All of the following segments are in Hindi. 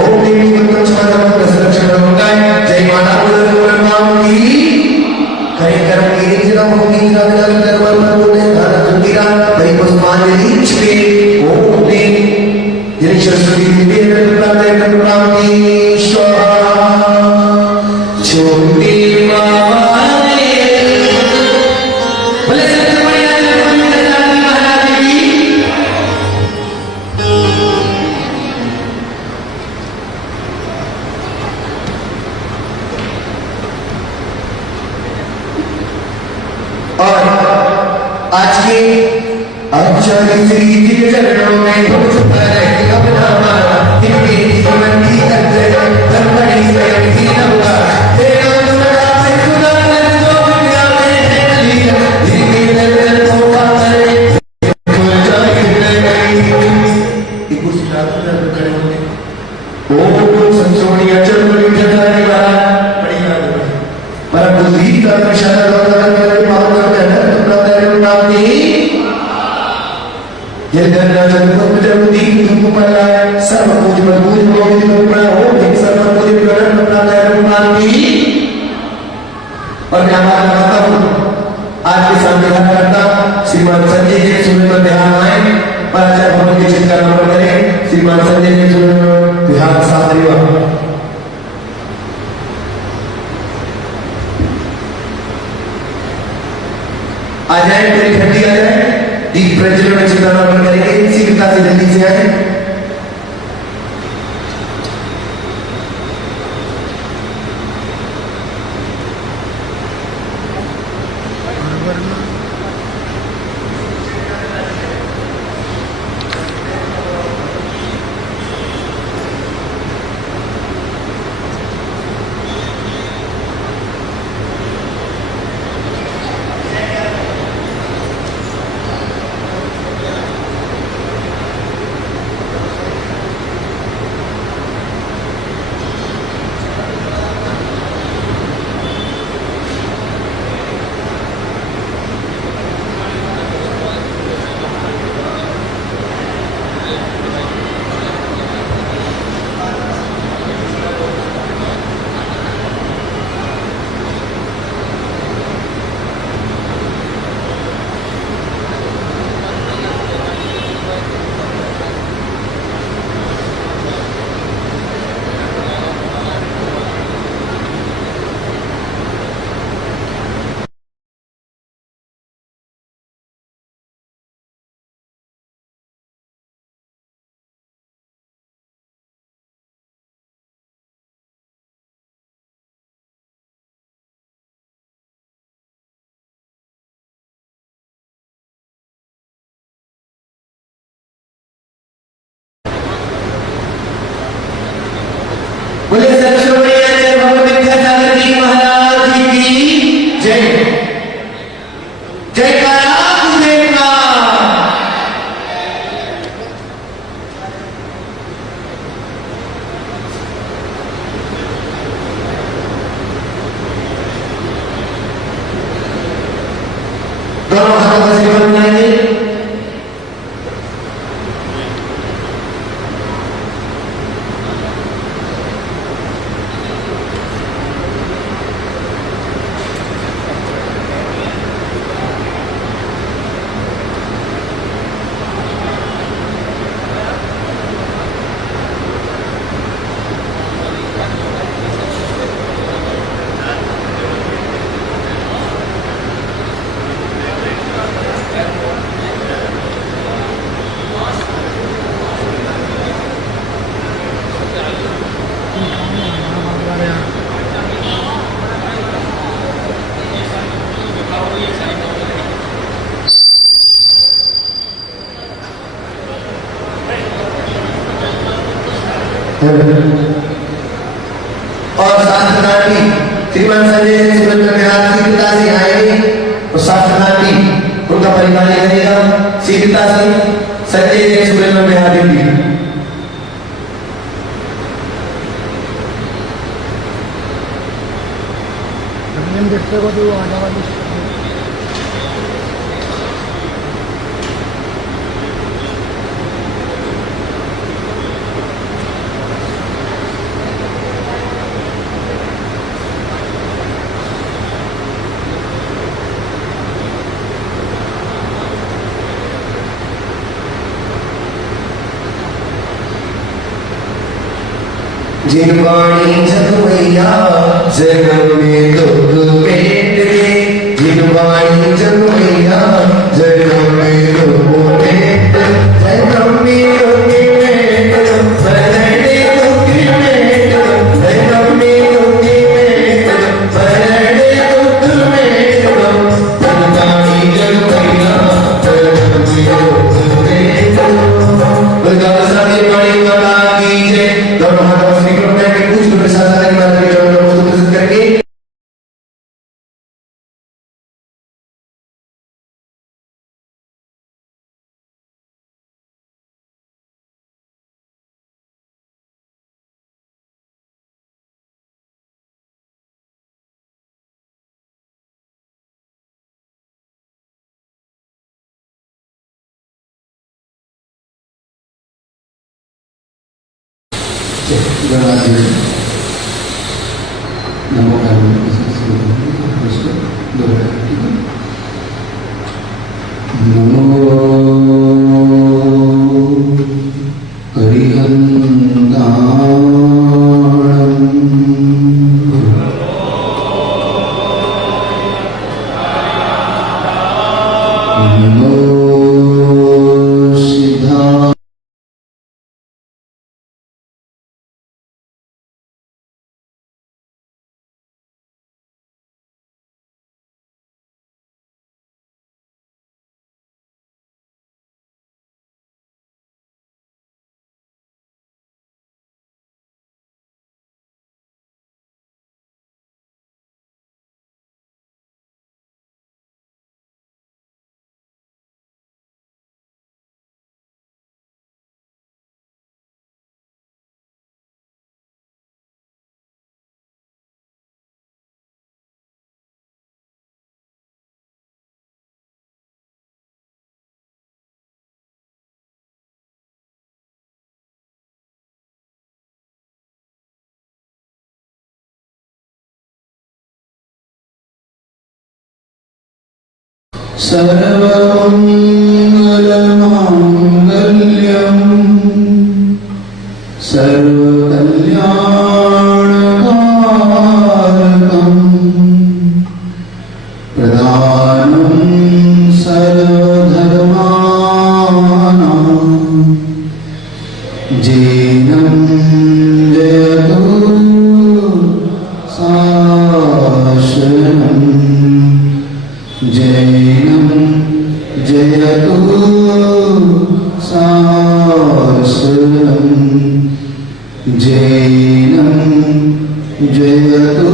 ओम देवी मंत्र समाधान दशरक्षण मंगाय जय माता गुरुर्ब्रह्मा की करे कर्म की जिला भूमि का विदान करवर बोले धारा जुगिरा भाई पुष्पांजलि छे ओम देवी जय सरस्वती देवी प्राप्त करम की स्वाहा छोटी मामा ने भले सबसे बढ़िया महाराज की और आज के आचार्य श्री जी के चरणों में बहुत रहेगा बना हमारा इनके जीवन की अंतर धर्मणी स्वयं की नवा तेरा नमरा से खुदा ने जो दुनिया में है लीला जिनकी नजर को पाए खुल जाए नहीं एक कुछ प्रार्थना करने होंगे ओम संसोनिया चरमणी जगाने वाला बड़ी बात है पर बुद्धि का प्रसाद जगन्नाथ जगती तुमपला सर्व पूज पूज गोविंद गुणा हो एक सर्व पूज गणन की और मैं आभार मानता हूँ आज के सामने करता श्रीमान संजय जी सुनने पर ध्यान आए आचार्य भवन के चिंतन नंबर करें श्रीमान संजय जी सुनने ध्यान साथ देवा आ जाए मेरी घंटी आ जाए दीप प्रज्वलन में चिंतन नंबर करेंगे इसी कृपा से जल्दी से आए बोले सरस्वती आचार्य भगवान विद्यासागर जी महाराज की जय जयकारा गुरुदेव का दोनों हाथों का सेवन बनाएंगे और शास्त्रनाटी श्रीमान संजय सुरत में हाथ की पिता से आएंगे तो शास्त्रनाटी उनका परिवार करेगा श्री पिता से संजय सुरत में हाथ देंगे देखते को तो आने वाली जिनवाणी जगमैया जन्म में दुख पेट में, जिनवाणी जगमैया जन्म में दुख पेट, जन्म में दुख पेट, भरने दुख पेट, जन्म में दुख पेट, भरने दुख पेट, जिनवाणी जगमैया जन्म में दुख पेट। बलगाव साथे वाणी वाला कीजिए दोनों हाथों से निकलो करके कुछ लोग साथ साथ बात करें और लोगों को पसंद करके नमो सर्वमङ्गलमाङ्गल्यं सर्वकल्याणकारकं प्रधानं सर्वधर्माणां जैनं जयतु शासनं जैनं जयतु शासनं जैनं जयतु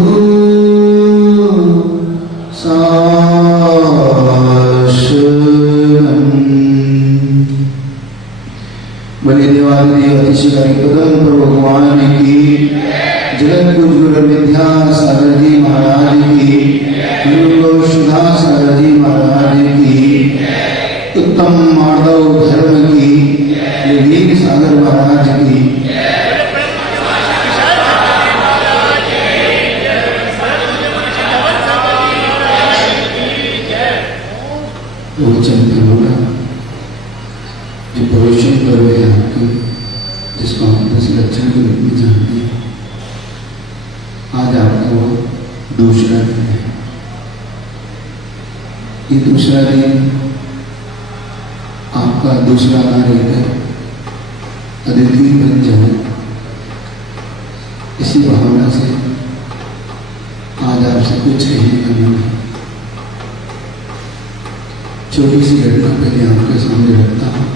शासनं। बलि देवादिदेव अतिशिकारी कदम पर भगवान की, जगत गुरु विद्या सागर जी महाराज की, सुधा सागर जी महाराज की, उत्तम माधव धर्म की, वीर सागर महाराज की, वो चलते होगा जो परोषण पर्व है आपके, जिसको हम 10 लक्षण के रूप में जानते हैं। आज आपका वो दूसरा दिन है। ये दूसरा दिन आपका दूसरा कार्य है, अद्वितीय बन जाए, इसी भावना से आज आपसे कुछ कहने का मन है। छोटी सी घटना पहले आपके सामने रखता हूँ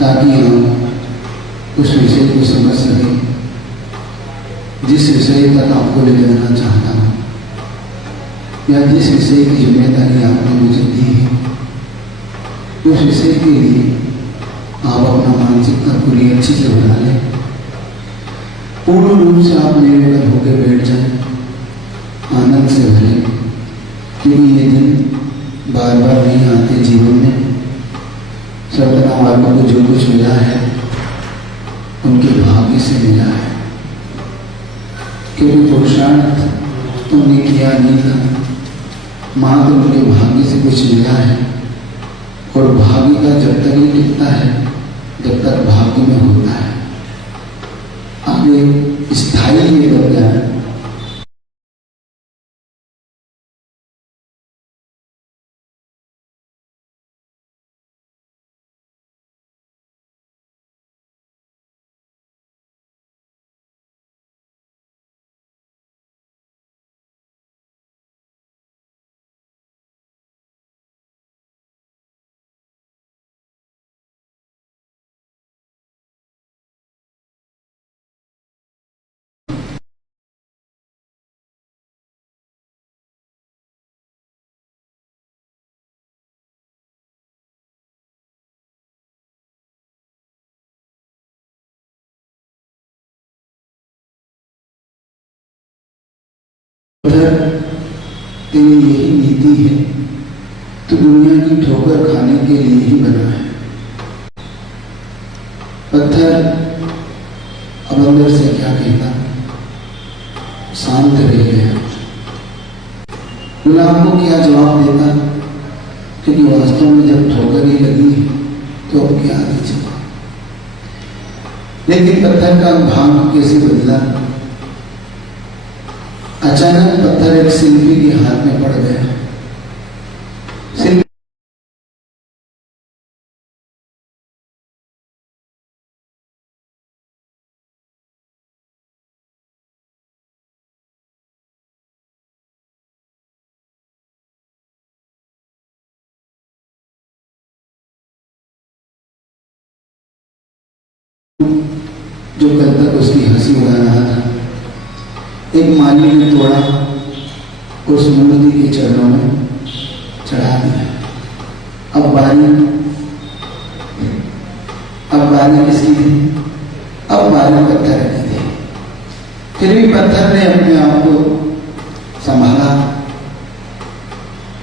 ताकि हम उस विषय को समझ सकें जिस विषय तक आपको ले जाना चाहता हूँ, या जिस विषय की जिम्मेदारी आपने मुझे दी है, उस विषय के लिए आप अपना मानसिकता पूरी अच्छी से बना लें, पूर्ण रूप से आप मेरे पर होकर बैठ जाएं, आनंद से भरे, क्योंकि ये दिन बार बार नहीं आते जीवन में। सर्वदा वालों को जो कुछ मिला है उनके भाग्य से मिला है, क्योंकि पुरुषार्थ तुमने किया नहीं था, मात्र उनके भाग्य से कुछ मिला है। और भाग्य का जब तक ही टिकता है जब तक भाग्य में होता है। आगे यही नीति है तो दुनिया की ठोकर खाने के लिए ही बना है। पत्थर अब अंदर से क्या कहता, शांत रह गया। गुलाब को क्या जवाब देता, क्योंकि वास्तव में जब ठोकर ही लगी तो अब क्या आगे जवाब। लेकिन पत्थर का भाग कैसे बदला। अचानक पत्थर एक शिल्पी के हाथ में पड़ गया। शिल्पी जो कल तक उसकी हंसी उड़ा रहा था, एक माली ने तोड़ा, उस मूर्ति के चरणों में चढ़ा दिया। अब बारी किसकी थी? अब बारी पत्थर की थी। फिर भी पत्थर ने अपने आप को संभाला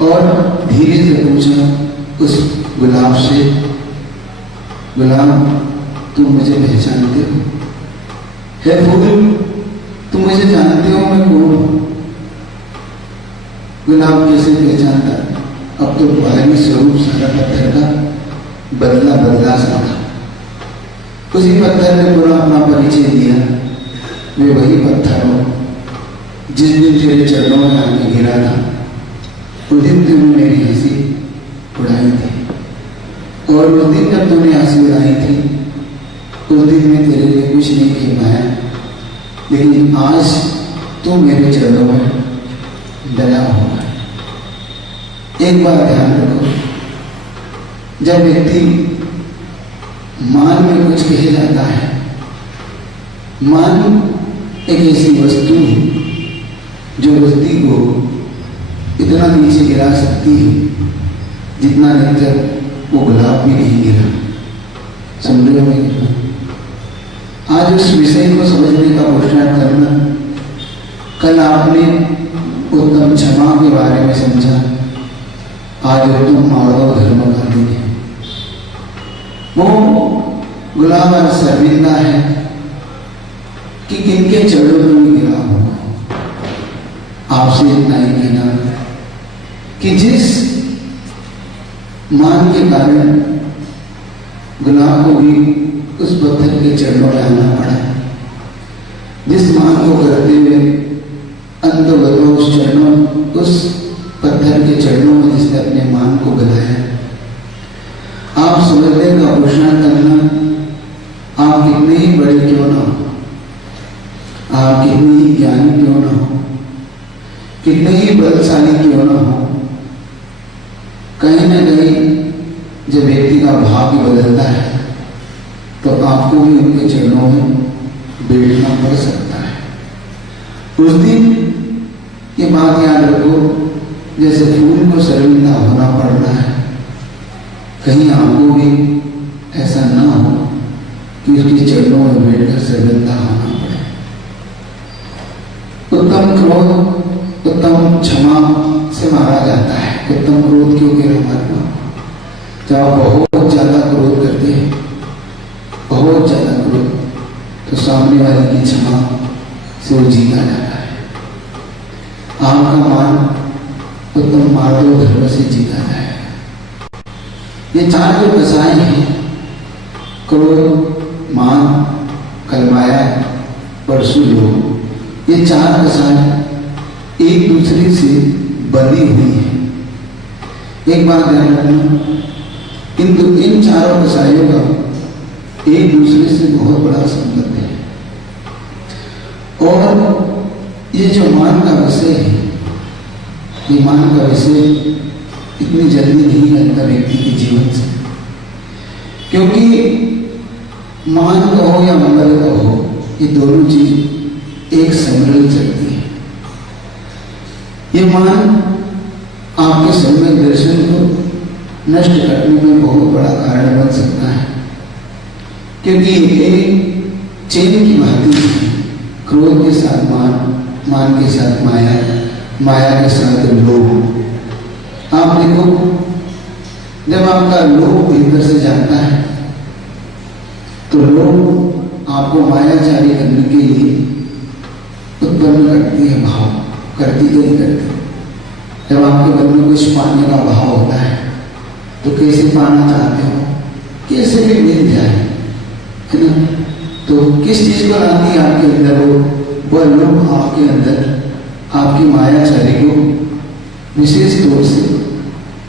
और धीरे से पूछा उस गुलाब से, गुलाब तुम मुझे पहचानते हो? हे फूल, तुम मुझे जानते हो मैं कौन हूं? गुलाब कैसे पहचानता? अब तो बाहरी स्वरूप सारा पत्थर का बदला सा था। उसी पत्थर ने पूरा अपना परिचय दिया, वे वही पत्थर हो जिस दिन तेरे चरणों में आके गिरा था, उस दिन तुमने मेरी हंसी उड़ाई थी। और उस दिन जब तुमने हंसी उड़ाई थी, उस दिन में तेरे लिए कुछ नहीं खेमाया, लेकिन आज तू मेरे चरणों में डरा हुआ है। एक बात ध्यान रखो, जब व्यक्ति मान में कुछ कहे जाता है, मान एक ऐसी वस्तु है जो व्यक्ति को इतना नीचे गिरा सकती है जितना नहीं तक वो गुलाब भी नहीं गिरा। समझ रहे हो? आज उस विषय को समझने का पुरुषार्थ करना। कल आपने उत्तम क्षमा के बारे में समझा, आज उत्तम माधव धर्म का दिन है। वो गुलाब और शर्मिंदा है कि किनके चरणों में गिरा हुआ। आपसे इतना ही कहना कि जिस मान के कारण गुलाब को भी उस पत्थर के चरणों में आना पड़ा, जिस मान को करते हुए अंतगत उस पत्थर के चरणों में जिसने अपने मान को गलाया। आप समझने का पुरुषार्थ करना, आप कितने ही बड़े क्यों ना हो, आप कितने ही ज्ञानी क्यों ना हो, कितने ही बलशाली क्यों ना हो, कहीं ना कहीं जब व्यक्ति का भाव भी बदलता है तो आपको भी उनके चरणों में बैठना पड़ सकता है। उस दिन ये बात याद रखो, जैसे फूल को शर्मिंदा होना पड़ रहा है, कहीं आपको भी ऐसा ना हो कि उसके चरणों में बैठकर शर्मिंदा होना पड़े। उत्तम क्रोध उत्तम क्षमा से मारा जाता है। उत्तम क्रोध क्यों कह रहा? जब आप बहुत ज्यादा क्रोध करते हैं, बहुत ज्यादा क्रोध, तो सामने वाले की क्षमा से वो जीता जाता है। आपका मान उत्तम माधव धर्म से जीता जाए। ये चार जो कसाय हैं, क्रोध, मान, कलमाया, परशु योग, ये चार कसाय एक दूसरे से बंधी हुई है। एक बात ध्यान रखना, इन चारों कसायों का एक दूसरे से बहुत बड़ा संबंध है। और ये जो मान का विषय है, ये मान का विषय इतनी जल्दी नहीं लगता व्यक्ति के जीवन से, क्योंकि मान का हो या मंगल का हो, ये दोनों चीज एक संग चलती है। ये मान आपके सम्यक दर्शन को नष्ट करने में बहुत बड़ा कारण बन सकता है, क्योंकि एक चेन की भांति है। क्रोध के साथ मान, मान के साथ माया, माया के साथ लोभ। आप देखो, जब आपका लोभ भीतर से जाता है तो लोभ आपको मायाचारी करने के लिए उत्पन्न करती है, भाव करती तो नहीं करती। जब आपके मन में कुछ पाने का भाव होता है तो कैसे पाना चाहते हो, कैसे भी मिल जाए, है ना। तो किस चीज को लाती है आपके अंदर, वो लोभ आपके अंदर आपकी मायाचारी को विशेष तौर से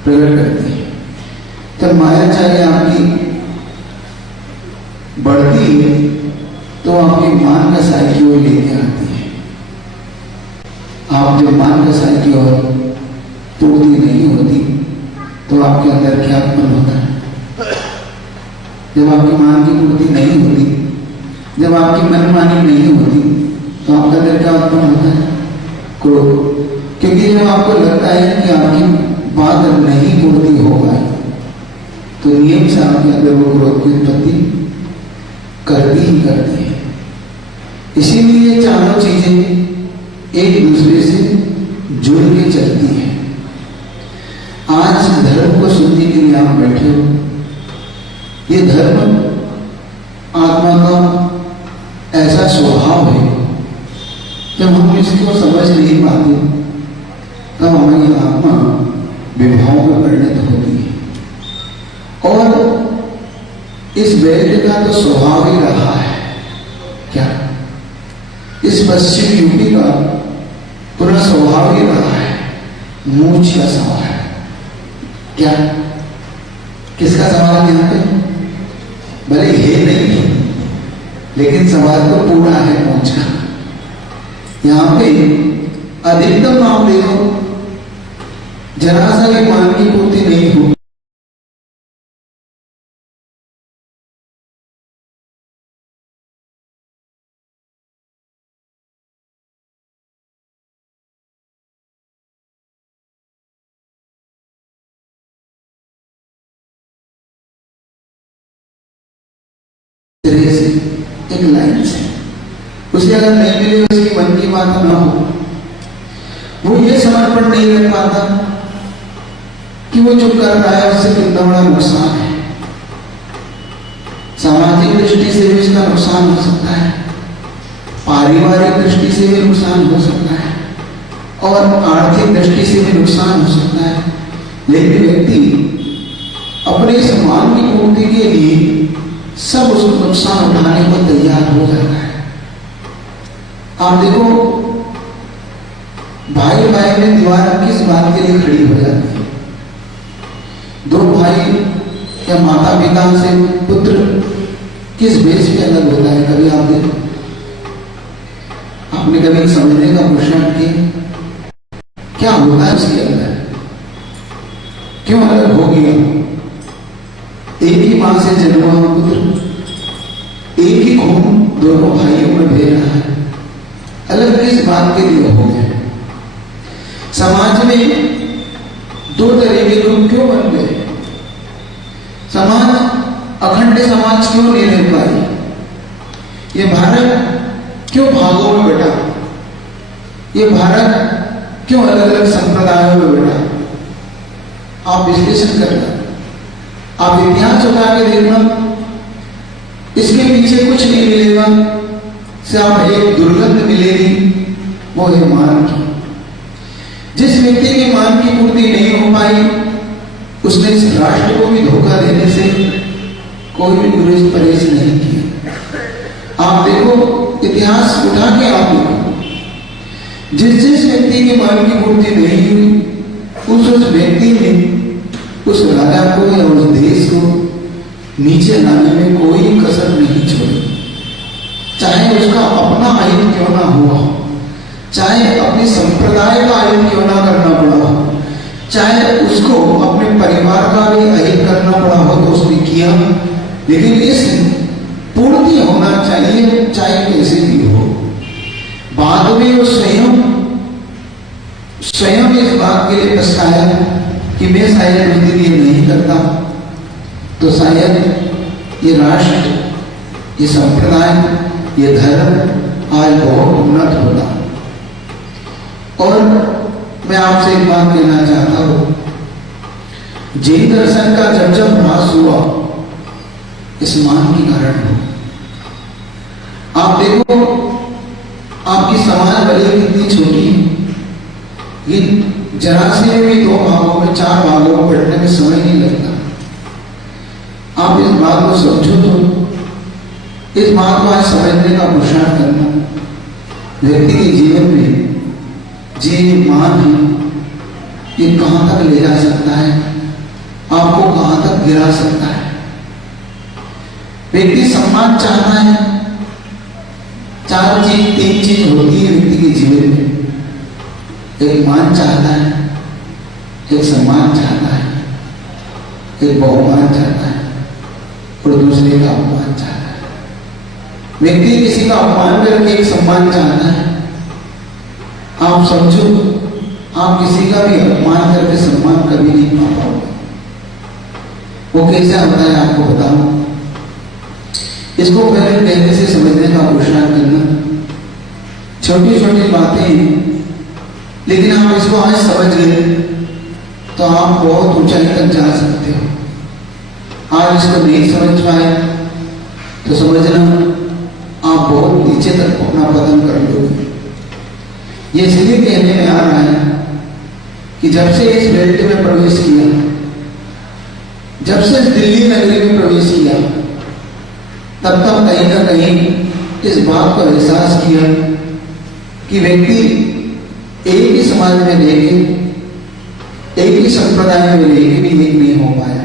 प्रकट करती है। तब मायाचारी आपकी बढ़ती है तो आपकी मान कसाई की ओर लेके आती है। आप जब मान कसाई की ओर पूर्ति नहीं होती तो आपके अंदर क्या उत्पन्न होता है? जब आपकी मान की पूर्ति नहीं होती, जब आपकी मनमानी नहीं होती तो आपके अंदर क्या उत्पन्न होता है? क्रोध। क्योंकि जब आपको लगता है कि आपकी बात नहीं पूर्ति हो पाए तो नियम से आपके अंदर वो क्रोध की उत्पत्ति करती ही करती है। इसीलिए ये चारों चीजें एक दूसरे से जुड़ के चलती हैं। आज धर्म को सुनने के लिए आप बैठे हो, ये धर्म आत्मा का ऐसा स्वभाव है, जब हम इसको समझ नहीं पाते तब हमारी आत्मा विभाव में परिणत होती है। और इस वैद्य का तो स्वभाव ही रहा है क्या, इस पश्चिम यूपी का पूरा स्वभाव ही रहा है मूर्छ का सवाल है। क्या किसका सवाल है यहाँ पे? भले ये नहीं है लेकिन सवाल तो पूरा है मूर्छ का। यहाँ पे अधिकतम आप देखो, जरा सा भी मान की पूर्ति नहीं हो, एक लाइन से उसे अगर नहीं मिले, उसकी मन की बात ना हो, वो ये समर्पण नहीं कर पाता कि वो जो कर रहा है उससे कितना बड़ा नुकसान है। सामाजिक दृष्टि से भी उसका नुकसान हो सकता है, पारिवारिक दृष्टि से भी नुकसान हो सकता है और आर्थिक दृष्टि से भी नुकसान हो सकता है। लेकिन व्यक्ति अपने सम्मान की पूर्ति के लिए सब उसको नुकसान उठाने को तैयार हो जाता है। आप देखो, भाई भाई में दीवार किस बात के लिए खड़ी हो जाती है? दो भाई या माता पिता से पुत्र किस बेस पे अलग होता है? कभी आप देखो, आपने कभी समझने का प्रश्न किया क्या होता है उसके अंदर, क्यों अलग हो गया? एक ही मां से जन्मा हुआ पुत्र, एक ही खून दोनों भाइयों में बह रहा है, अलग किस बात के लिए हो गए? समाज में दो तरह के लोग क्यों बन गए? समाज अखंड समाज क्यों नहीं रह पाई? ये भारत क्यों भागों में बैठा? ये भारत क्यों अलग अलग संप्रदायों में बैठा? आप विश्लेषण करना, आप इतिहास उठा के देखना, इसके पीछे कुछ नहीं मिलेगा, सिर्फ एक दुर्गंध मिलेगी, वो है मान की। जिस व्यक्ति की मान की पूर्ति नहीं हो पाई, उसने इस राष्ट्र को भी धोखा देने से कोई भी गुरेज परहेज नहीं किया। आप देखो, इतिहास उठा के आप देखो, जिस व्यक्ति की मान की पूर्ति नहीं हुई, उस व्यक्ति ने उस राजा को या उस देश को नीचे लाने में कोई कसर नहीं छोड़ी। चाहे उसका अपना आयन क्यों ना हुआ, चाहे अपने संप्रदाय का आयन क्यों ना करना पड़ा हो, चाहे उसको अपने परिवार का भी आयन करना पड़ा हो तो उसने किया। लेकिन इस पूर्ति होना चाहिए, चाहे कैसे भी हो। बाद में वो स्वयं इस बात के लिए पछताया कि मैं शायद उस दिन ये नहीं करता तो शायद ये राष्ट्र, ये संप्रदाय, ये धर्म आज बहुत उन्नत होता। और मैं आपसे एक बात कहना चाहता हूं, जैन दर्शन का जब जब ह्रास हुआ इस मान के कारण हो। आप देखो, आपकी समाज भले कितनी छोटी है, ये जरा से भी 2 भागों में 4 भागों में बढ़ने में समय नहीं लगता। आप इस बात को समझो, तो इस बात को आज समझने का पुरुषार्थ करना व्यक्ति के जीवन में जी मान है, ये कहां तक ले जा सकता है, आपको कहां तक गिरा सकता है। व्यक्ति सम्मान चाहता है, 3 चीज होती है व्यक्ति के जीवन में। एक मान चाहता है, एक सम्मान चाहता है, एक बहुमान चाहता है और दूसरे का अपमान चाहता है। व्यक्ति किसी का अपमान करके एक सम्मान चाहता है। आप समझो, आप किसी का भी अपमान करके सम्मान कभी नहीं पा पाओगे। वो कैसे होता है आपको बताऊं। इसको पहले कहने से समझने का पुरुषार्थ करना। छोटी छोटी बातें हैं, लेकिन आप इसको आज समझ गए तो आप बहुत ऊंचाई तक जा सकते हो। आज इसको नहीं समझ पाए तो समझना आप बहुत नीचे तक अपना पतन कर लोगे। ये इसलिए कहने में आ रहा है कि जब से इस बेल्ट में प्रवेश किया, जब से इस दिल्ली नगरी में प्रवेश किया, तब तक कहीं ना कहीं इस बात को एहसास किया कि व्यक्ति एक ही समाज में रहेंगे, एक ही संप्रदाय में रहेंगे भी एक नहीं हो पाया।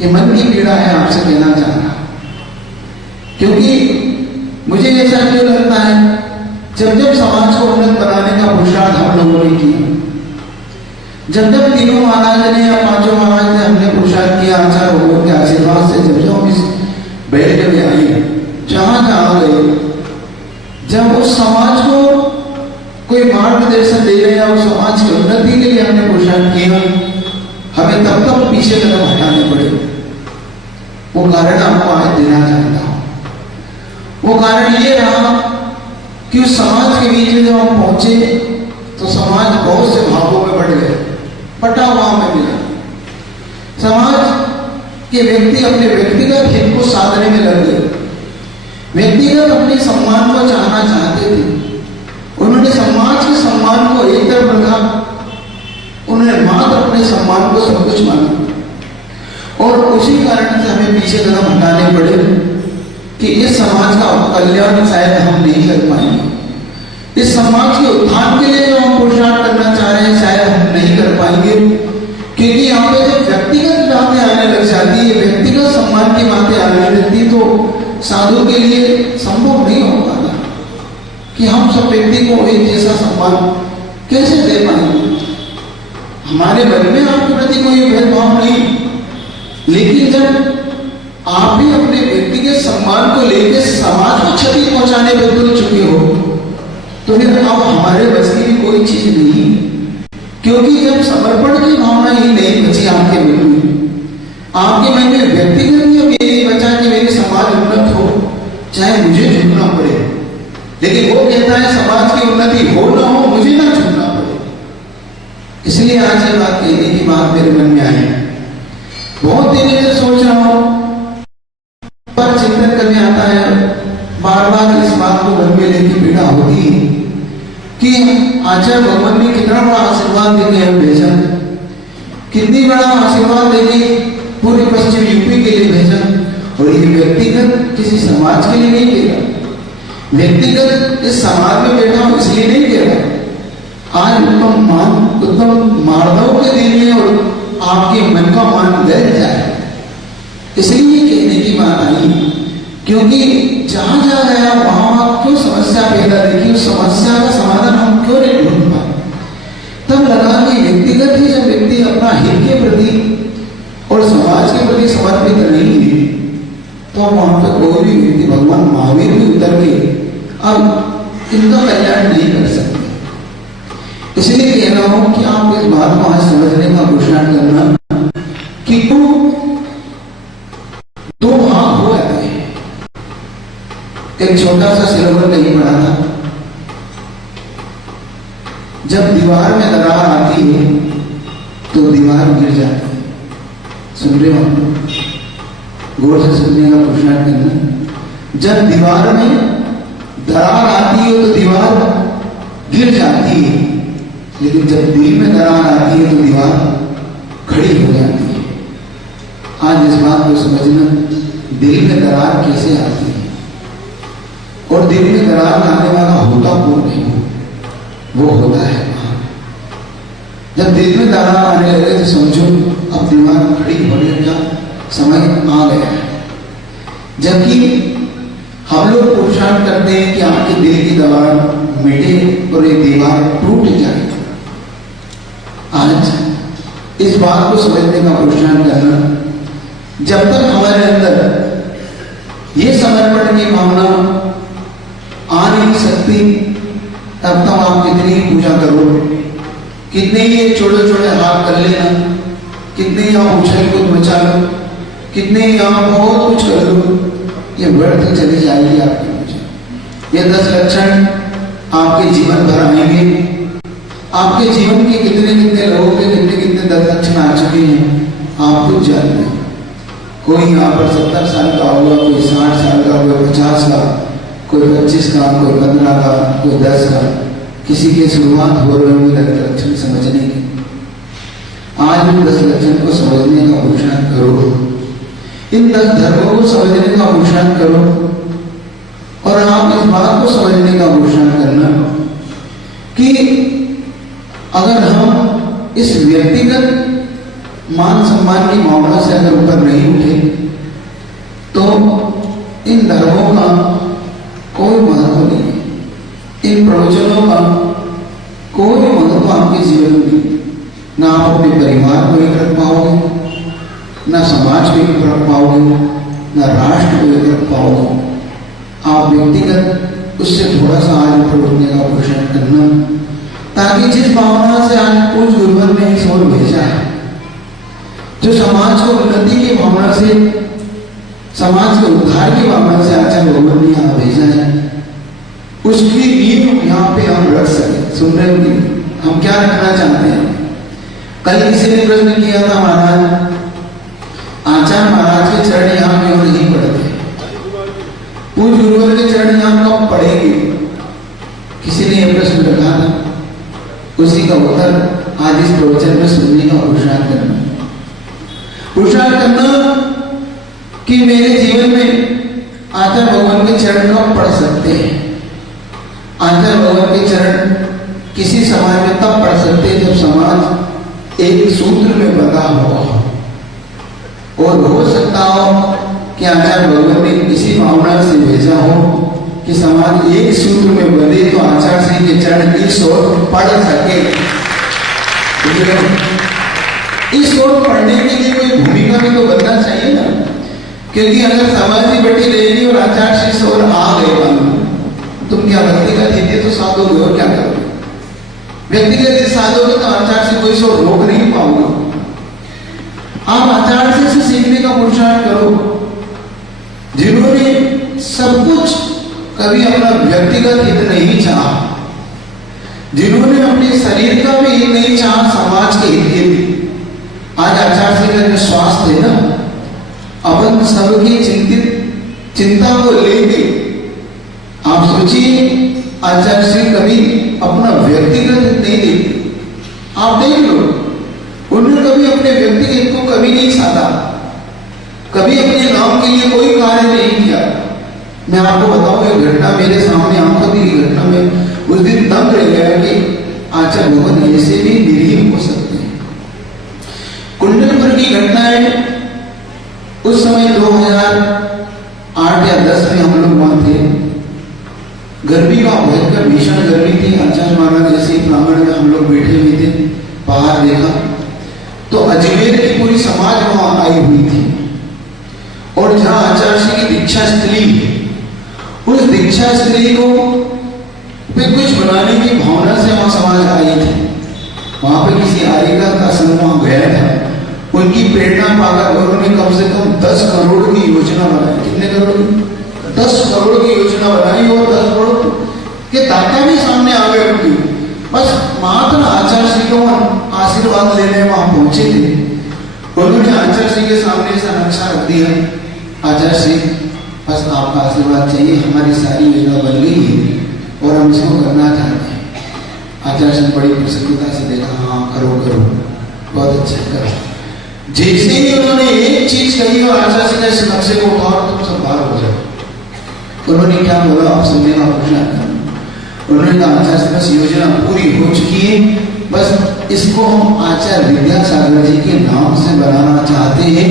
ये मन की पीड़ा है, आपसे कहना चाह रहा। क्योंकि मुझे ऐसा क्यों लगता है, जब जब समाज को उन्नत बनाने का पुरुषार्थ हम लोगों ने किया, जब जब तीनों महाराज ने या 5 महाराज ने हमने पुरुषार्थ किया आचार्य भगवान के आशीर्वाद से, जब जब हम इस बेल्ट में आए, जहां जहां गए, जब उस समाज को कोई मार्गदर्शन दे रहे या उस समाज की उन्नति के लिए हमने पुरुषार्थ किया, हमें तब तक पीछे कदम हटाने पड़े। वो कारण आपको आज देना चाहता हूं। वो कारण ये रहा कि उस समाज के बीच में जब हम पहुंचे तो समाज बहुत से भागों में बढ़ गए, बटा हुआ में मिला। समाज के व्यक्ति अपने व्यक्तिगत हित को साधने में लग गए, व्यक्तिगत अपने सम्मान को चाहना चाहते थे। उन्होंने समाज के सम्मान को एक तरफ रखा, उन्होंने मात्र अपने सम्मान को सब कुछ माना, और उसी कारण से हमें पीछे कदम हटाने पड़े कि इस समाज का कल्याण शायद हम नहीं कर पाएंगे। इस समाज के उत्थान के लिए जो हम पुरुषार्थ करना चाह रहे हैं शायद हम नहीं कर पाएंगे, क्योंकि यहाँ पे जब व्यक्तिगत बातें आने लग जाती है, व्यक्तिगत सम्मान की बातें आने लगती, तो साधु के लिए संभव नहीं हो पाता कि हम सब व्यक्ति को एक जैसा सम्मान कैसे दे पाएंगे। हमारे मन में आपके प्रति कोई भेदभाव नहीं, लेकिन जब आप भी अपने व्यक्तिगत सम्मान को लेकर समाज को क्षति पहुंचाने पर तुल चुके हो, तो फिर अब हमारे बस की भी कोई चीज नहीं। क्योंकि जब समर्पण की भावना ही नहीं बची आपके मन में, आपके मन में व्यक्तिगत नहीं बचा कि मेरी समाज उन्नत हो, चाहे मुझे झुकना पड़े, लेकिन वो कहता है समाज की उन्नति हो ना हो, मुझे ना झुकना पड़े। इसलिए आज ये बात कहने की बात मेरे मन में आई। बहुत देर से सोच रहा हूं, पर चिंतन करने आता है, बार बार इस बात को मन में लेकर पीड़ा होती है कि आचार्य भगवान ने कितना बड़ा आशीर्वाद देके हमें भेजा, कितनी बड़ा आशीर्वाद देके पूरे पश्चिम यूपी के लिए भेजा, और ये व्यक्तिगत किसी समाज के लिए नहीं भेजा, व्यक्तिगत इस समाज में बैठा हूं इसलिए नहीं कह रहा। आज उत्तम माधव के दिन में और आपके मन का मान लग जाए, इसलिए कहने की बात आई। क्योंकि जहां जहां गया वहां क्यों समस्या पैदा देखी, उस समस्या का समाधान हम क्यों नहीं ढूंढ पाए। तब लगा कि व्यक्तिगत ही जब व्यक्ति अपना हित के प्रति और समाज के प्रति समर्पित नहीं है, तो वहां पर कोई भी व्यक्ति, भगवान महावीर भी उतर के अब इनका कल्याण नहीं कर सकते। इसलिए कह रहा हूं कि आप इस बात को आज समझने का पुरुषार्थ करना कि दो भाग हो जाते हैं। एक छोटा सा सिलेबस नहीं पढ़ा था, जब दीवार में दरार आती है तो दीवार गिर जाती है। सुन रहे हो? गौर से सुनने का पुरुषार्थ करना। जब दीवार में दरार आती है तो दीवार गिर जाती है, लेकिन जब दिल में दरार आती है तो दीवार खड़ी हो जाती है। आज इस बात को समझना, दिल में दरार कैसे आती है और दिल में दरार आने वाला होता कौन है? वो होता है मां। जब दिल में दरार आने लगे तो समझो अब दीवार खड़ी होने का समय आ गया है। जबकि हम लोग पुरुषार्थ करते हैं कि आपके दिल की दीवार मिटे और ये दीवार टूट जाए। आज इस बात को समझने का पुरुषार्थ करना, जब तक हमारे अंदर ये समर्पण की भावना आ नहीं सकती, तब तक आप कितनी ही पूजा करो, कितने ही छोटे छोटे हाथ कर लेना, कितने ही आप उछल कूद मचा लो, कितने ही आप बहुत कुछ कर लो, ये बढ़ती चली जाएगी आपकी पूजा। ये 10 लक्षण आपके जीवन भर आएंगे। आपके जीवन के कितने कितने लोगों के कितने कितने 10 लक्षण आ चुके हैं, आप खुद जान रहे हैं। कोई यहाँ पर 70 साल का होगा, कोई 60 साल का, कोई 50 का, कोई 25 का, कोई 15 का, कोई 10 का। किसी की शुरुआत हो रही है 10 लक्षण समझने की। आज भी 10 लक्षण को समझने का पुरुषार्थ करो, इन 10 धर्मों को समझने का पुरुषार्थ करो, और आप इस बात को समझने का पुरुषार्थ करना कि अगर हम इस व्यक्तिगत मान सम्मान की भावना से अगर ऊपर नहीं उठे तो इन धर्मों का कोई महत्व नहीं है। इन प्रवचनों का कोई महत्व आपके जीवन में नहीं। ना आप अपने परिवार को एक रख पाओगे, ना समाज को एक रख पाओगे, ना राष्ट्र को एक रख पाओगे। आप व्यक्तिगत उससे थोड़ा सा आगे ऊपर उठने का पुरुषार्थ करना, ताकि जिस भावना से आज पूज्य गुरुवर ने इस ओर भेजा है, जो समाज को उन्नति की भावना से, समाज के उद्धार की भावना से आचार्य भगवान ने यहाँ भेजा है, उसकी नींव यहाँ पे हम रख सके। सुन रहे हो? हम क्या रखना चाहते हैं? कल किसी ने प्रश्न किया था, महाराज आचार्य महाराज के चरण यहाँ क्यों नहीं पड़ते? पूज्य गुरुवर के चरण यहाँ कब पड़ेंगे? किसी ने यह प्रश्न रखा था। उसी का उत्तर आज इस प्रवचन में सुनने का पुरुषार्थ करना। पुरुषार्थ करना कि मेरे जीवन में आचार्य भगवान के चरण कब पढ़ सकते हैं। आचार्य भगवान के चरण किसी समाज में तब पढ़ सकते हैं जब समाज एक सूत्र में बंधा हुआ हो, और हो सकता हो कि आचार्य भगवान ने इसी भावना से भेजा हो कि समाज एक सूत्र में बंधे तो आचार्य श्री के चरण इस ओर पढ़ सके। इस ओर पढ़ने के लिए कोई भूमिका भी तो बनना चाहिए ना, क्योंकि अगर समाज ही बटी रहेगी और आचार्य श्री इस ओर आ गए, तुम क्या व्यक्तिगत हित तो साधोगे और क्या करोगे? व्यक्तिगत हित साधोगे तो आचार्य से कोई सो रोक नहीं पाओगे। आप आचार्य से सीखने का पुरुषार्थ करो, जिन्होंने सब कुछ कभी अपना व्यक्तिगत हित नहीं चाहा, जिन्होंने अपने शरीर का भी हित नहीं चाहा, समाज के हित के भी। आज आचार्य श्री का जो स्वास्थ्य है ना, अपन सबकी चिंता को लेके आप सोचिए, आचार्य श्री कभी अपना व्यक्तिगत हित नहीं देखते। आप देख लो, उन्होंने कभी अपने व्यक्तिगत हित को कभी नहीं साधा, कभी अपने नाम के लिए कोई कार्य नहीं किया। मैं आपको बताऊं, एक घटना मेरे सामने आंखों की घटना में उस दिन दम रह गया कि आचार्य भगवान ऐसे भी निरीह हो सकते हैं। कुंडलपुर की घटना है। उस समय 2008 या 10 में हम लोग वहां थे। गर्मी का भयंकर भीषण गर्मी थी। आचार्य महाराज जैसे प्रांगण में हम लोग बैठे हुए थे, बाहर देखा तो अजमेर की पूरी समाज वहां आई हुई थी, और जहां आचार्य श्री की दीक्षा स्थली है, उस दीक्षा स्थली को पे कुछ बनाने की भावना से वहां समाज आई थी। वहां पे किसी आर्यका का संघ वहां गया था, उनकी प्रेरणा पाकर उन्होंने कम से कम 10 करोड़ की योजना बनाई। कितने करोड़ की? 10 करोड़ की योजना बनाई, और 10 करोड़ के दाता भी सामने आ गए उनकी। बस मात्र आचार्य श्री को आशीर्वाद लेने वहां पहुंचे थे। उन्होंने आचार्य श्री के सामने ऐसा नक्शा रख दिया, आचार्य श्री बस आपका आशीर्वाद चाहिए, हमारी सारी योजना बन गई है और हम इसको करना चाहते हैं। आचार्य श्री बड़ी प्रसन्नता से देखा, हाँ करो करो, बहुत अच्छा करो। जैसे ही उन्होंने एक चीज कही और आचार्य श्री ने इस नक्शे को उठाओ, तुम सब बाहर हो जाओ। उन्होंने क्या बोला, आप सुनने का पूछना। उन्होंने कहा आचार्य श्री बस योजना पूरी हो चुकी है, बस इसको हम आचार्य विद्यासागर जी के नाम से बनाना चाहते हैं।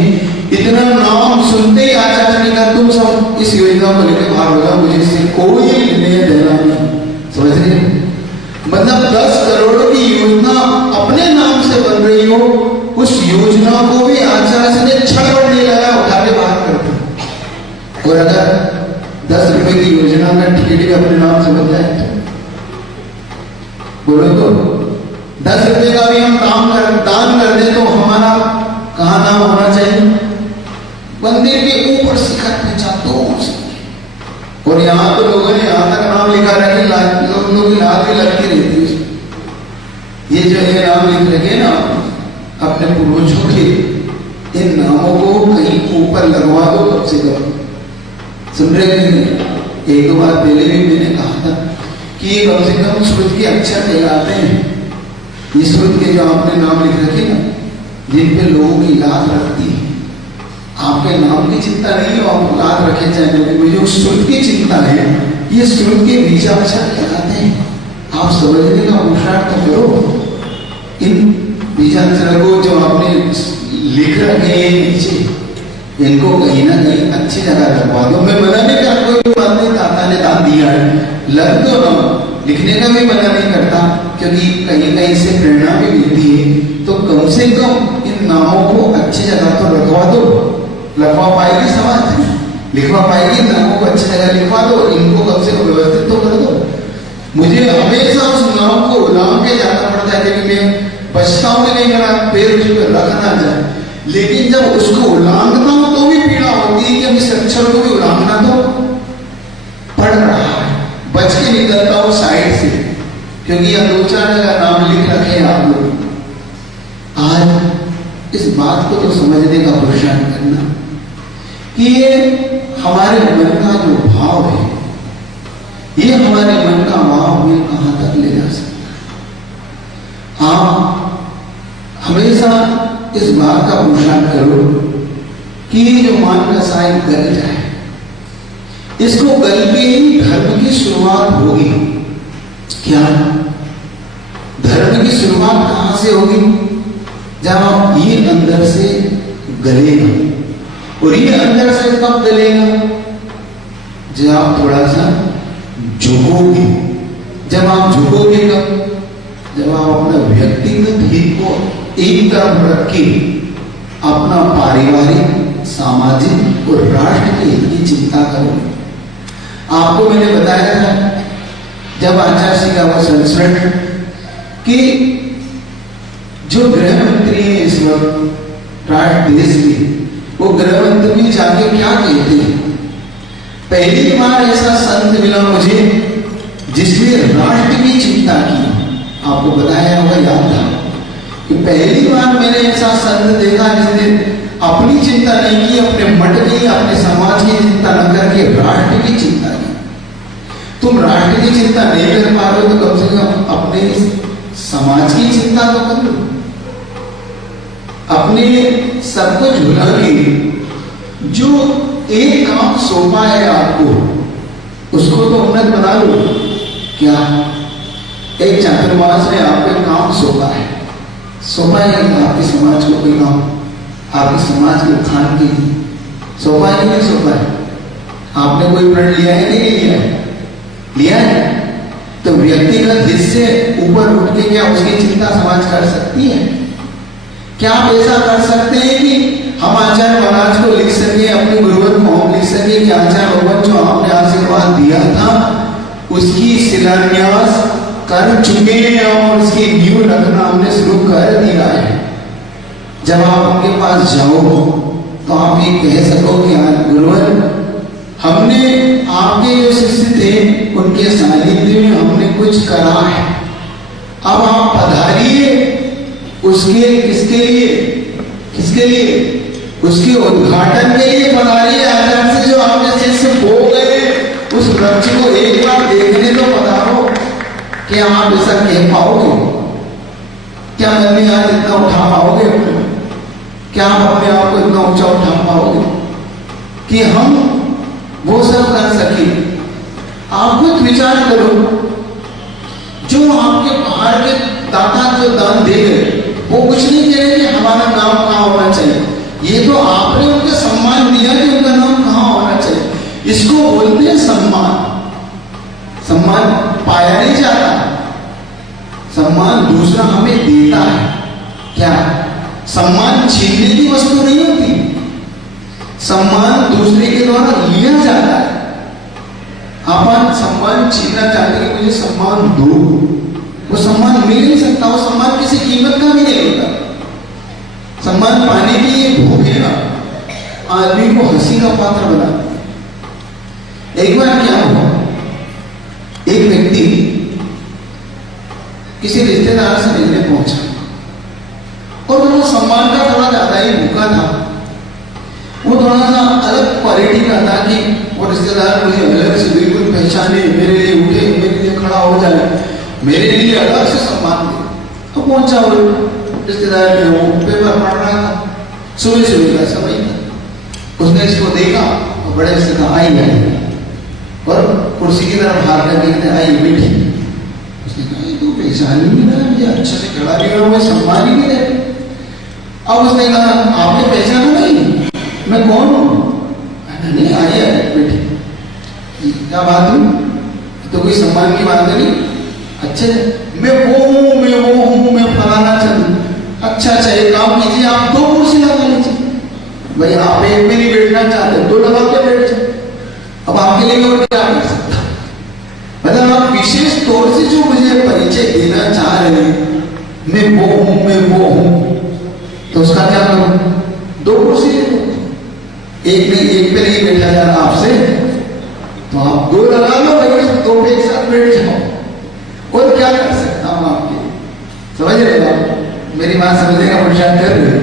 इतना नाम सुनते ही आचार्य ने कहा तुम सब इस योजना को लेकर बाहर हो जाओ, मुझे इससे कोई निर्णय देना नहीं। समझ रहे, मतलब 10 करोड़ की योजना अपने नाम से बन रही हो, उस योजना को भी आचार्य ने छड़ नहीं लगा उठा के बाहर कर दिया। और अगर 10 रुपए की योजना का टिकट भी अपने नाम से बन जाए तो बोलो, तो 10 रुपए का भी हम दान कर दे तो हमारा कहाँ नाम होना चाहिए, मंदिर के ऊपर शिखर पे जातो। और यहाँ तो लोगों ने यहाँ तक नाम लिखा रखे, लोगों की लात भी लगती रहती है। ये जो है नाम लिख रखे ना अपने पूर्वजों के, इन नामों को कहीं ऊपर लगवा दो कम से कम। सुन रहे हैं, एक दो बार पहले भी मैंने कहा था कि ये कम से कम श्रुत के अक्षर कहलाते हैं। ये श्रुत के जो आपने नाम लिख रखे ना, जिन पे लोगों की लात रखती है, आपके नाम की चिंता नहीं हो, आप लात रखे चाहे, जो श्रुत की चिंता है, ये श्रुत के बीजाक्षर कहलाते हैं। आप समझने का पुरुषार्थ तो करो। इन बीजाक्षर को जो आपने लिख रखे हैं नीचे, इनको कहीं ना कहीं अच्छी जगह रखवा दो। मैं मना नहीं कर, कोई बात नहीं, दाता ने दान दिया है, लग दो ना, लिखने का भी मना नहीं करता, क्योंकि कहीं कहीं से प्रेरणा भी मिलती है। तो कम से कम इन नामों को अच्छी जगह तो रखवा दो। लिखवा पाएगी समाज, लिखवा पाएगी, नामों को अच्छी जगह लिखवा दो, इनको कम से कम व्यवस्थित तो कर दो। मुझे हमेशा उस नाम को उलाम के जाना पड़ता है, क्योंकि मैं पछताऊ में नहीं मेरा पैर उस पर रखना जाए, लेकिन जब उसको उलांघता हूं तो भी पीड़ा होती है कि अब इस अक्षर को भी उलांघना तो पड़ रहा है। बच के निकलता हूं साइड से, क्योंकि यह 2-4 जगह नाम लिख रखे हैं आप लोग। आज इस बात को तो समझने का पुरुषार्थ करना कि ये हमारे मन का जो भाव है, ये हमारे मन का भाव हमें कहां तक ले जा सकता है। आप हमेशा इस बात का पुरुषार्थ करो कि ये जो मान का साइन गल जाए, इसको गल के ही धर्म की शुरुआत होगी। क्या धर्म की शुरुआत कहां से होगी? जब आप ये अंदर से गलेगा, और ये अंदर से कब गलेगा? जब आप थोड़ा सा झुकोगे। जब आप झुकोगे कब? जब आप अपना व्यक्तिगत हित को एक तरफ रख के अपना पारिवारिक, सामाजिक और राष्ट्र के हित की चिंता करोगे। आपको मैंने बताया था जब आचार्य श्री का वो संस्मरण कि जो गृह मंत्री है इस वक्त राष्ट्र देश में, वो गृह मंत्री जाके क्या कहते हैं? पहली बार ऐसा संत मिला मुझे जिसने राष्ट्र की चिंता की। आपको बताया होगा, याद था कि पहली बार मैंने ऐसा संत देखा जिसने अपनी चिंता नहीं की, अपने मठ की, अपने समाज की चिंता न करके राष्ट्र की चिंता की। तुम राष्ट्र की चिंता नहीं कर पा रहे हो तो कम से कम अपने समाज की चिंता तो कर लो। अपने सब कुछ भुला के जो एक काम सौंपा है आपको, उसको तो उन्नत बना लो। क्या एक चातुर्मास ने आपको काम सौंपा है, सौंपा है आपके समाज को कोई काम, आपके समाज के उत्थान के लिए सौंपा है कि नहीं सौंपा है? आपने कोई प्रण लिया है कि नहीं लिया है? लिया है। तो व्यक्तिगत हित से ऊपर उठ के क्या उसकी चिंता समाज कर सकती है? क्या आप ऐसा कर सकते हैं कि हम आचार्य महाराज को लिख सके, अपने गुरुवर को हम लिख सके कि आचार्य भगवान जो आपने आशीर्वाद दिया था उसकी शिलान्यास कर चुके हैं और उसकी नींव रखना हमने शुरू कर दिया है। जब आप उनके पास जाओ तो आप ये कह सको कि गुरुवर हमने आपके जो शिष्य थे उनके सानिध्य में हमने कुछ करा है, अब आप लिए, उसके उद्घाटन के लिए पधारिए। आचार्य से जो आपके शिष्य हो गए, उस वृक्ष को एक बार देखने तो पधारो। क्या आप ऐसा कह पाओगे? क्या मन में आज इतना उठा पाओगे? क्या आप अपने आप को इतना ऊंचा उठा पाओगे कि हम वो सब कर सके? आप खुद विचार करो, जो आपके बाहर के दाता जो दान दे गए, वो कुछ नहीं कह रहे कि हमारा नाम कहाँ होना चाहिए। ये तो आपने उनका सम्मान दिया कि उनका नाम कहाँ होना चाहिए। इसको बोलते हैं सम्मान। सम्मान पाया नहीं जाता, सम्मान दूसरा हमें देता है। क्या सम्मान छीनने की वस्तु नहीं होती, सम्मान दूसरे के द्वारा लिया जाता है। अपन सम्मान छीनना चाहते हैं कि मुझे सम्मान दो, वो सम्मान मिल नहीं सकता। वो सम्मान किसी कीमत का भी नहीं होता। सम्मान पाने की ये भूख है ना, आदमी को हंसी का पात्र बनाती है। एक बार क्या हुआ, एक व्यक्ति किसी रिश्तेदार से मिलने पहुंचा और वो सम्मान का थोड़ा ज्यादा ही भूखा था। वो थोड़ा सा अलग क्वालिटी का था कि वो रिश्तेदार मुझे अलग से बिल्कुल पहचाने, मेरे लिए उठे, मेरे लिए खड़ा हो जाए, मेरे लिए अलग से सम्मान दे। तो पहुंचा वो रिश्तेदार के, वो पेपर पढ़ रहा था, सुबह सुबह का समय था। उसने इसको देखा और बड़े से कहा आई आई, और कुर्सी की तरफ हाथ करके आई बैठी। उसने कहा तू पहचान ही नहीं रहा, मुझे अच्छे से खड़ा भी रहा, सम्मान ही नहीं दे। अब उसने कहा आपने पहचाना नहीं, मैं कौन हूं? नहीं आई है बेटी, क्या बात हुई? तो कोई सम्मान की बात नहीं। अच्छा मैं वो हूं, मैं वो हूं, मैं फलाना चलूं। अच्छा एक काम कीजिए, आप 2 कुर्सी लगा लीजिए। भाई आप एक में नहीं बैठना चाहते, 2 लगा के बैठ जाए। अब आपके लिए और क्या कर सकता? मतलब आप विशेष तौर से जो मुझे परिचय देना चाह रहे हैं, मैं वो हूं, मैं वो हूं, तो उसका क्या करूं? 2 कुर्सी ले लो। एक पे नहीं बैठा जा रहा आपसे, तो आप 2 लगा लो, 2 पे एक साथ बैठ जाओ। और क्या कर सकता हूं आपके? समझ रहे हो? मेरी बात समझने का पुरुषार्थ कर रहे हो?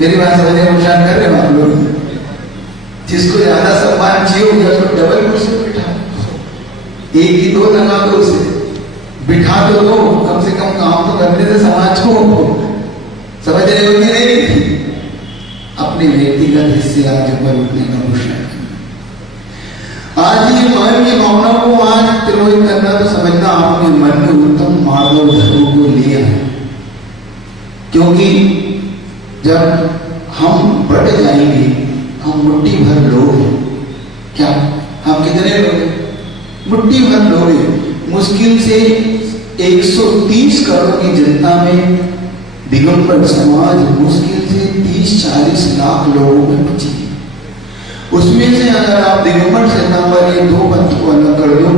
मेरी बात समझने का पुरुषार्थ कर रहे हो आप लोग? जिसको ज्यादा सम्मान चाहिए उसको डबल कुर्सी पे बिठा, एक ही 2 लगा दो, उसे बिठा दो, कम से कम काम तो करने से समाज को। समझ रहे हो कि नहीं? अपने व्यक्तिगत हिस्से आज ऊपर उठने का पुरुषार्थ। आज ये मन की भावना को आज तिरोहित करना, तो समझना आपने मन में उत्तम मार्ग धर्म को लिया है। क्योंकि जब हम बढ़ जाएंगे, हम मुट्ठी भर लोग हैं। क्या हम कितने लोग हैं? मुट्ठी भर लोग हैं। मुश्किल से 130 करोड़ की जनता में दिगंबर समाज मुश्किल से 30-40 लाख लोगों में बची। उसमें से अगर आप दिगंबर सितंबर ये 2 पंथ को अलग कर दो,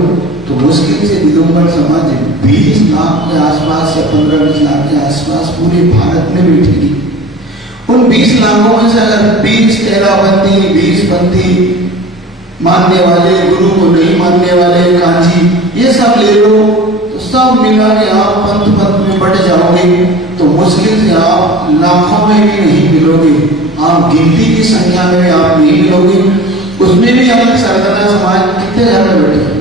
तो मुश्किल से दिगंबर समाज 20 लाख के आसपास या 15-20 लाख के आसपास पूरे भारत में बैठेगी। उन 20 लाखों में से अगर 20 तेरापंथी, 20 पंथी मानने वाले, गुरु को नहीं मानने वाले, कांजी, ये सब ले लो, तो सब मिला के आप पंथ में बढ़ जाओगे, तो मुश्किल से आप लाखों में भी नहीं मिलोगे, आप गिनती की संख्या में आप नहीं मिलोगे। उसमें भी हमारे सरदाना समाज कितने ज्यादा बैठे?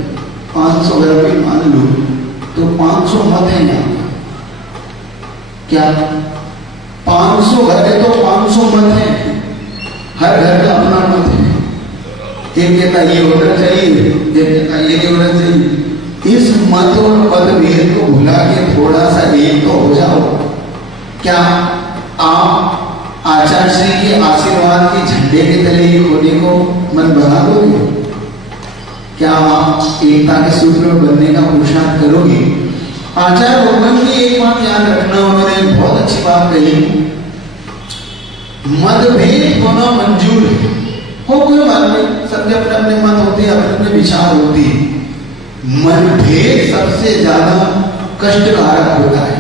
500 घर भी मान लो, तो 500 मत है यहाँ। क्या 500 घर है तो 500 मत है, हर घर का अपना मत है। एक कहता ये होना चाहिए, एक कहता ये नहीं होना चाहिए। इस मत और मतभेद को भुला के थोड़ा सा एक तो हो जाओ। क्या आप आचार्य श्री के आशीर्वाद के झंडे के तले ही होने को मन बना दोगे? क्या आप एकता के सूत्र में बनने का पुरुषार्थ करोगे? आचार्य भगवान की एक बात याद रखना, उन्होंने बहुत अच्छी बात कही, मतभेद होना मंजूर है, हो कोई बात नहीं, सबके अपने अपने मत होते हैं, अपने अपने विचार होते हैं। मनभेद सबसे ज्यादा कष्टकारक होता है,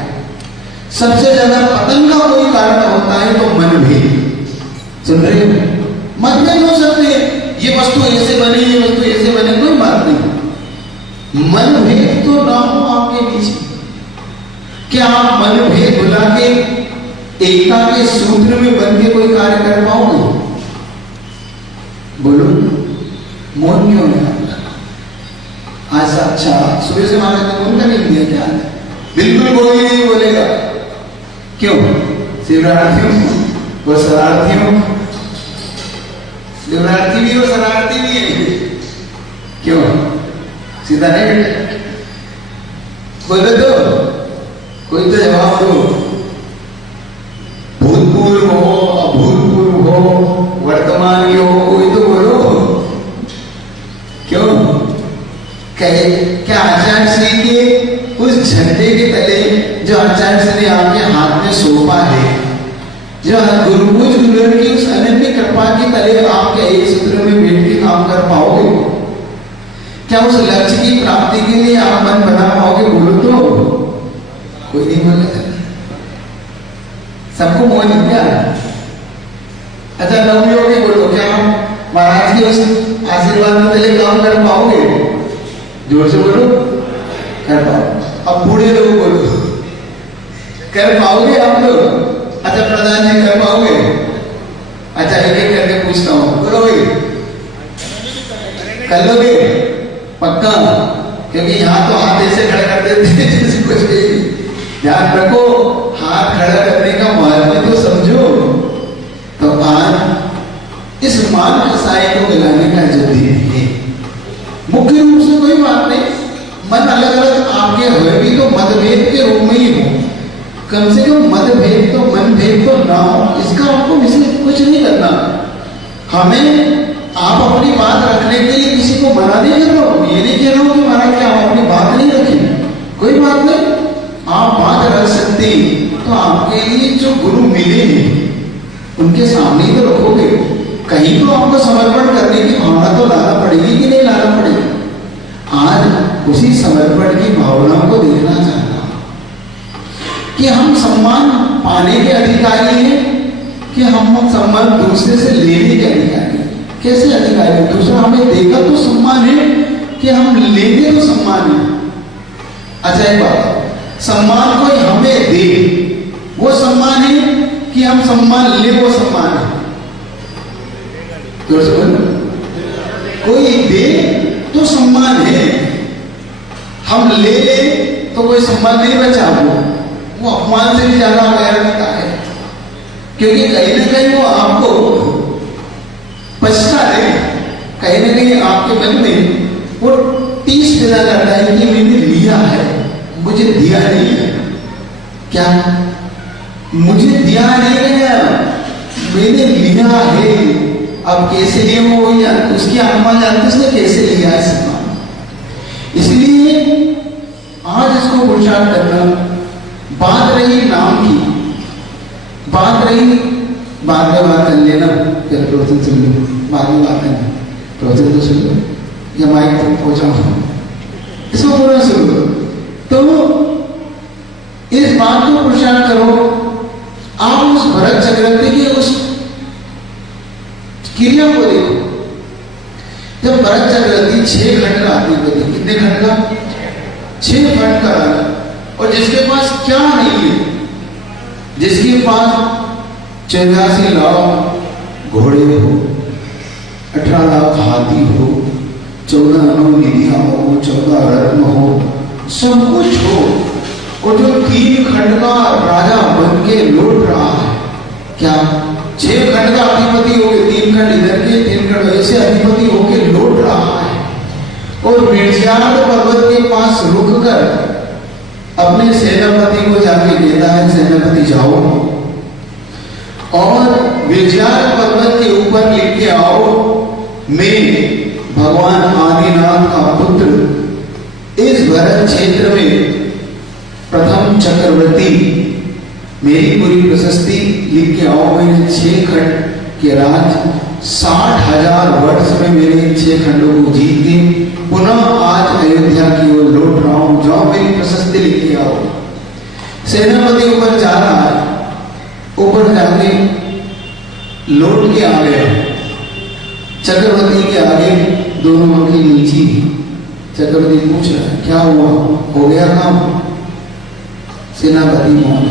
सबसे ज्यादा पतन का कोई कारण होता है तो मनभेद। सुन रहे हो? मतभेद हो सकते हैं, ये वस्तु ऐसे बने, ये वस्तु ऐसे बने, कोई बात नहीं। मनभेद तो ना हो आपके बीच। क्या आप मनभेद भुला के एकता के सूत्र में बन के मौन क्यों है आपका? आज अच्छा सुबह से महाराज ने मौन का नहीं दिया क्या? बिल्कुल कोई नहीं बोलेगा। क्यों? शिवरात्रियों वो शरारतियों, शिवरात्रि भी और शरारती भी है। क्यों? सीधा नहीं बेटा, बोलो तो कोई तो जवाब दो। भूतपूर्व हो, अभूतपूर्व हो, वर्तमान के हो, कोई तो बोलो। क्यों? क्या आचार्य श्री के उस झंडे के तले जो आचार्य श्री ने आपके हाथ में सौंपा है, जो गुरुभुज गुरुवर की उस अनन्य कृपा के तले आपके एक सूत्र में बैठ के काम कर पाओगे? क्या उस लक्ष्य की प्राप्ति के लिए आप मन बना पाओगे? बोलो तो कोई नहीं बोलेगा, सबको मोह नहीं क्या? अच्छा नवयोग बोलो, क्या हम महाराज के उस आशीर्वाद में तले काम कर पाओगे? जोर से बोलो, कर पाओ। अब बूढ़े लोग बोलो, कर पाओगे आप लोग? अच्छा प्रधान जी कर पाओगे? अच्छा एक एक करके पूछता हूँ, बोलो भाई कर लोगे पक्का? क्योंकि यहाँ तो हाथ ऐसे खड़ा कर देते हैं जैसे कुछ नहीं। ध्यान रखो, हाथ खड़ा करने का महत्व तो समझो। तो आज इस मान कसाई को मिलाने का जल्दी नहीं है। मुख्य रूप से कोई बात नहीं, मन अलग अलग आपके हुए भी तो मतभेद के रूप में ही हो। कम से कम मतभेद तो मन भेद तो ना हो, इसका आपको विशेष कुछ नहीं करना। हमें आप अपनी बात रखने के लिए किसी को मना नहीं कर रहा हूं, ये नहीं कह रहा हूं कि महाराज क्या आप अपनी बात नहीं रखें, कोई बात नहीं, आप बात रख सकते। तो आपके लिए जो गुरु मिले हैं उनके सामने ही तो रखोगे। कहीं तो आपको समर्पण करने की भावना तो लाना पड़ेगी कि नहीं लाना पड़ेगी? आज उसी समर्पण की भावना को देखना चाहता हूं कि हम सम्मान पाने के अधिकारी हैं कि हम सम्मान दूसरे से लेने के अधिकारी हैं। कैसे अधिकारी? दूसरा हमें देगा तो सम्मान है कि हम लेंगे तो सम्मान है। अच्छा एक बात, सम्मान कोई हमें दे वो सम्मान है कि हम सम्मान ले वो सम्मान है? कोई दे तो सम्मान है, हम ले ले तो कोई सम्मान नहीं बचा, वो अपमान से भी ज्यादा गैरता है। क्योंकि कहीं ना कहीं वो आपको पछता है, कहीं ना कहीं आपके मन में वो टीस पैदा करता है कि मैंने लिया है, मुझे दिया नहीं है। क्या मुझे दिया नहीं गया, मैंने लिया है। अब कैसे लिए वो या उसकी आत्मा जानती उसने कैसे लिया है सम्मान। इसलिए आज इसको पुरुषार्थ करना। बात रही नाम की, बात रही बाद में बात कर लेना, फिर प्रवचन सुन लो, बाद में बात करना, प्रवचन तो सुन लो या माइक तक पहुंचाओ, इसको पूरा सुन लो। तो इस बात को पुरुषार्थ करो। आप उस भरत चक्रवर्ती की उस क्रिया को देखो। जब भरत चक्रवर्ती 6 खंड का आदमी को देखो, कितने खंड का? 6 खंड का राजा, और जिसके पास क्या नहीं है, जिसके पास 84 लाख घोड़े हो, 18 लाख हाथी हो, 14 निधियां हो, 14 रत्न हो, सब कुछ हो, और जो 3 खंड का राजा बन के लौट रहा है। क्या 6 खंड का अधिपति हो गए, 3 खंड इधर के 3 खंड ऐसे अधिपति होके लौट रहा है। और विरजार्द पर्वत के पास रुक कर अपने सेनापति को जाके कहता है, सेनापति जाओ और विरजार्द पर्वत के ऊपर लिख के आओ, मैं भगवान आदिनाथ का पुत्र इस भरत क्षेत्र में प्रथम चक्रवर्ती, मेरी पूरी प्रशस्ति लिख के आओ। मैंने 6 खंड के राज 60,000 वर्ष में मेरे 6 खंडों को जीत के पुनः आज अयोध्या की ओर लौट रहा हूं, जाओ मेरी प्रशस्ति लिख के आओ। सेनापति ऊपर जा रहा है, ऊपर जाके लौट के आ गया। चक्रवर्ती के आगे दोनों आंखें नीची। चक्रवर्ती पूछ रहा है, क्या हुआ, हो गया काम? सेनापति मौन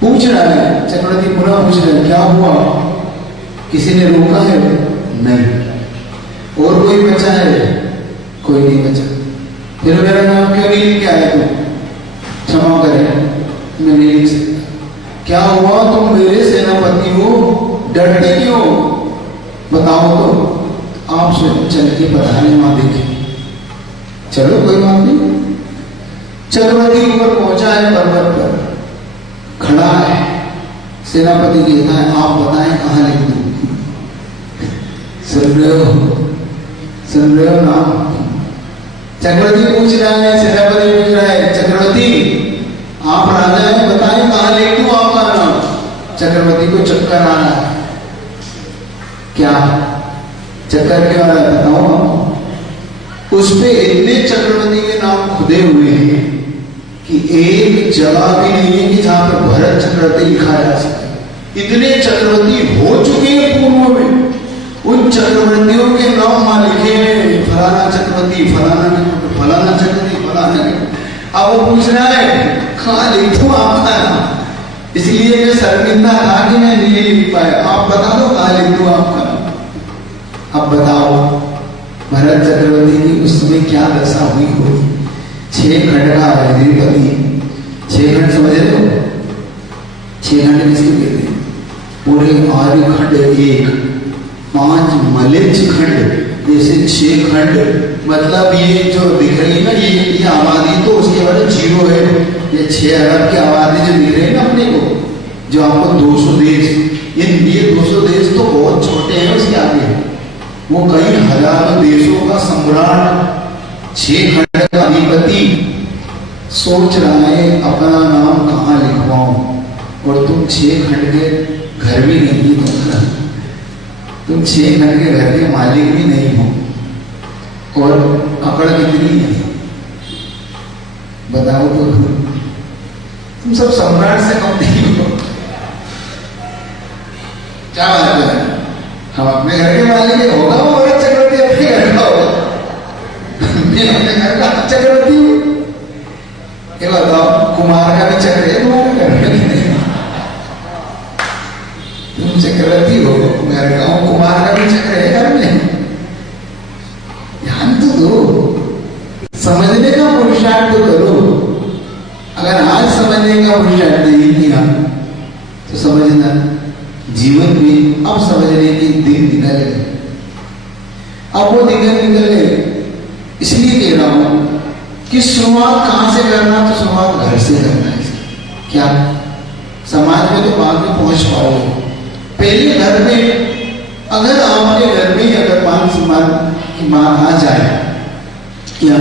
पूछ रहा है। चक्रवर्ती पुनः पूछ रहा है, क्या हुआ, किसी ने रोका है? नहीं। आप स्वयं चल के बताने वहां देखे। चलो कोई बात नहीं। चक्रवर्ती ऊपर पहुंचा है, पर्वत पर खड़ा है। सेनापति कहता है आप बताएं कहां लिख दूं। सुन रहे हो नाम? चक्रवर्ती पूछ रहा है, सेनापति पूछ रहा है, चक्रवर्ती आप राजा हैं, बताएं कहां लिख दूं आपका नाम। चक्रवर्ती को चक्कर आ रहा है। क्या चक्कर क्यों आ रहा है बताओ। उस पे इतने चक्रवर्ती के नाम खुदे हुए हैं कि एक जगह भी नहीं है कि जहां पर भरत चक्रवर्ती लिखा जा सके। इतने चक्रवर्ती हो चुके हैं पूर्व में, उन चक्रवर्तियों के नाम वहां लिखे हैं, फलाना चक्रवर्ती, फलाना फलाना चक्रवर्ती, फलाना। अब वो पूछ रहा है कहां लिख दूं आपका नाम। इसलिए मैं शर्मिंदा था कि मैं नहीं लिख पाया। आप बता दो कहां लिख दूं आपका नाम। अब बताओ भरत चक्रवर्ती की उस समय क्या दशा हुई होगी। 6 खंड का अधिपति, 6 खंड समझ रहे हो? 6 खंड किसको कहते हैं? पूरे आर्य खंड 1, 5 मलेच्छ खंड, जैसे 6 खंड। मतलब ये जो दिख रही है ना, ये आबादी तो उसके बाद 0 है। ये 6 अरब की आबादी जो दिख रही है ना अपने को, जो आपको 200 देश, ये 200 देश तो बहुत छोटे हैं उसके आगे। वो कई हजारों देशों का सम्राट, 6 खंड का अधिपति सोच रहा है अपना नाम कहां लिखवाऊं। और तुम 6 खंड के घर भी नहीं हो, तुम 6 खंड के घर के मालिक भी नहीं हो। और अकड़ कितनी है बताओ तो। तुम सब सम्राट से कम नहीं हो। क्या बात है? हम अपने घर के मालिक होगा वो भरत चक्रवर्ती अपने घर का होगा। मैं अपने घर का चक्रवर्ती हूं। ये बताओ कुमार का भी चक्र है तुम्हारे घर में नहीं? तुम चक्रवर्ती हो, घर का हो, कुमार का भी चक्र है घर में। ध्यान तो दो, समझने का पुरुषार्थ तो करो। अगर आज समझने का पुरुषार्थ नहीं किया तो समझना जीवन में अब समझने के दिन निकल गए। अब वो दिन निकल गए। इसलिए कह रहा हूं कि शुरुआत कहां से करना, तो शुरुआत घर से करना है। क्या समाज में तो बाद में पहुंच पाओगे, पहले घर में। अगर आपके घर में अगर मान सम्मान की मां आ जाए, क्या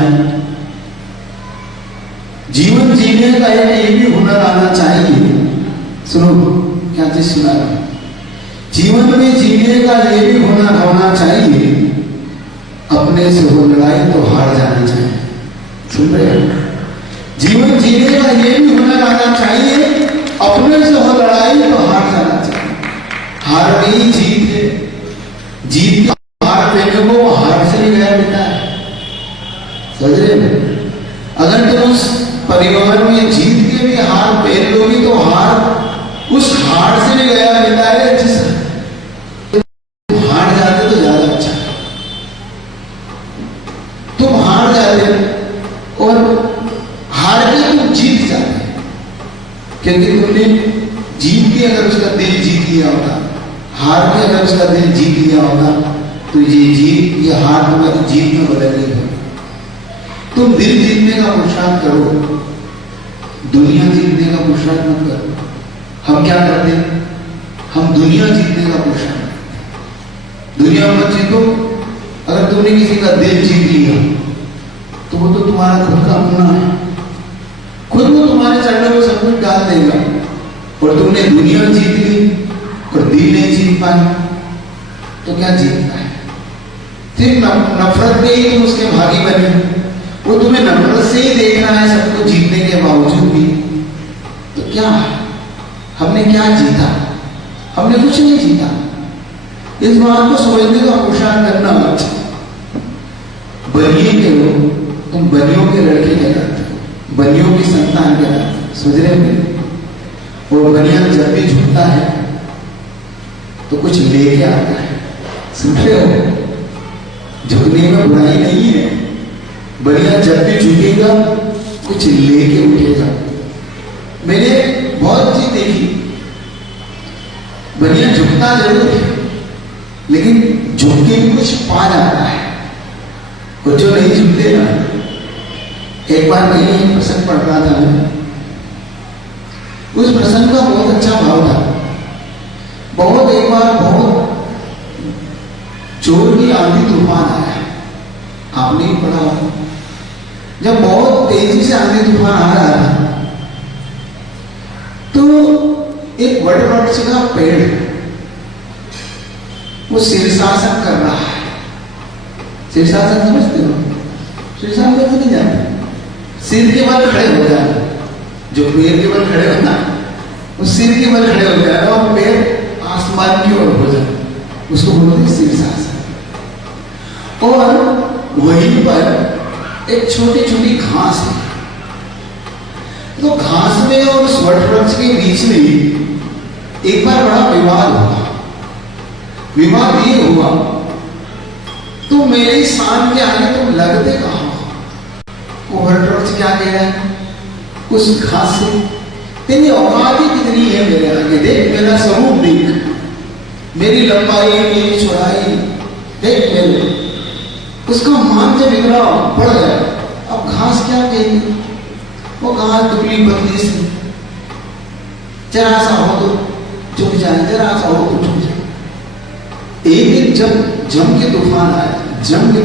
जीवन जीने का एक भी हुनर आना चाहिए। सुनो क्या चीज सुना रहा, जीवन में जीने का ये भी हुनर होना चाहिए। अपने से हो लड़ाई तो हार जाना चाहिए। सुन रहे हो? जीवन जीने का ये भी हुनर आना चाहिए। अपने से हो लड़ाई तो हार जाना चाहिए। हार में ही जीत है। जीत हार पहले को हार से ही गया बेटा है। समझ रहे हो? अगर तुम उस परिवार में जीत के भी हार पहन लोगी तो हार उस हार से भी गया बेटा है। जिस हार जाते तो ज्यादा अच्छा, तुम हार जाते और हार के तुम जीत जाते, क्योंकि तुमने जीत के अगर उसका दिल जीत लिया होता, हार के अगर उसका दिल जीत लिया होता तो ये जीत ये हार तुम्हारी जीत में बदल गई होगी। तुम दिल जीतने का पुरुषार्थ करो, दुनिया जीतने का पुरुषार्थ मत करो। हम क्या करते हैं? हम दुनिया जीतने का पुरुषार्थ। दुनिया मत जीतो। अगर तुमने किसी का दिल जीत लिया तो वो तो तुम्हारा खुद का अपना है, खुद वो तुम्हारे चरणों में सब कुछ डाल देगा। और तुमने दुनिया जीत ली और दिल नहीं जीत पाए तो क्या जीतना है? सिर्फ नफरत में ही तुम उसके भागी बने। वो तुम्हें नफरत से ही देख रहा है सबको जीतने के बावजूद भी, तो क्या हमने क्या जीता? हमने कुछ नहीं जीता। इस बात को समझने का पुरुषार्थ करना अच्छा। बनिए के लोग, तुम बनियों के लड़के कहलाते हो, बनियों की संतान कहलाते हो। समझ रहे हो? और बनिया जब भी झुकता है तो कुछ लेके आता है। सुन रहे हो? झुकने में बुराई नहीं है। बनिया जब भी झुकेगा कुछ लेके उठेगा। मैंने बहुत चीज देखी, बनिया झुकता जरूर है लेकिन झुक के भी कुछ पा जाता है। कुछ जो नहीं झुकते ना, एक बार मैं एक प्रसंग पढ़ रहा था, उस प्रसंग का बहुत अच्छा भाव था। एक बार बहुत जोर की आंधी तूफान आया, आपने ही पढ़ा होगा। जब बहुत तेजी से आंधी तूफान आ रहा था तो एक वट वृक्ष का पेड़ वो शीर्षासन कर रहा है। शीर्षासन समझते हो? शीर्षासन तो नहीं जानते। सिर के बल खड़े हो जाए, जो पेड़ के बल खड़े होना, वो सिर के बल खड़े हो जाए और पेड़ आसमान की ओर हो जाए, उसको बोलते हैं शीर्षासन। और वहीं पर एक छोटी छोटी घास है, तो घास में और उस वट वृक्ष के बीच में एक बार बड़ा विवाद हुआ। विवाद ये हुआ, तो मेरे शान के आगे तुम लगते कहां हो? वो वट वृक्ष क्या कह रहा है उस घास से, तेरी औकात ही कितनी है मेरे आगे, देख मेरा स्वरूप देख, मेरी लंबाई मेरी चौड़ाई देख मेरे। उसका मान जब इतना बढ़ गया, अब घास क्या कहेगी? वो घास दुबली पतली सी, जरा सा हो तो झुक जाए, जरा सा हो तो झुक जाए। एक दिन जब जम के तूफान आया, समझे,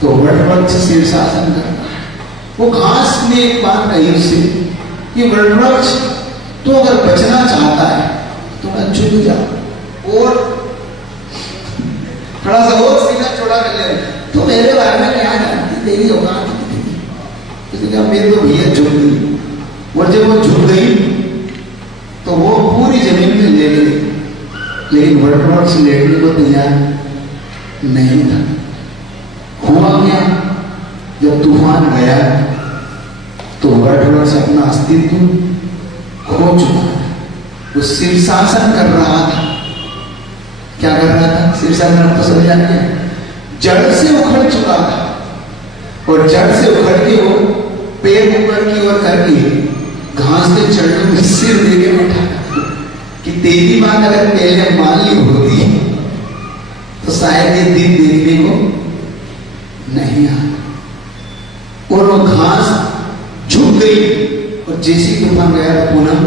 तो वट वृक्ष शीर्षासन करता है। वो घास ने एक बात कही उससे कि वट वृक्ष तो अगर बचना चाहता है तो मैं झुक जा और थोड़ा सा और सीधा चौड़ा कर ले, तो मेरे बारे में क्या जानती, तेरी औकात कितनी? उसने कहा मेरे तो भैया झुक गई। और जब वो झुक गई तो वो पूरी जमीन में ले गई, लेकिन वट वृक्ष लेटने को तैयार नहीं था। हुआ क्या, जब तूफान गया तो वट वृक्ष अपना अस्तित्व खो चुका था। वो शीर्षासन कर रहा था। क्या कर रहा था? शीर्षासन तो समझा क्या? जड़ से उखड़ चुका था, और जड़ से उखड़ के वो पेड़ ऊपर की ओर करके घास के चढ़ने में सिर देके बैठा कि तेरी बात अगर पहले मान ली होती तो शायद ये दिन देखने को नहीं आता। और वो घास झुक गई और जैसी तूफान गया तो पुनः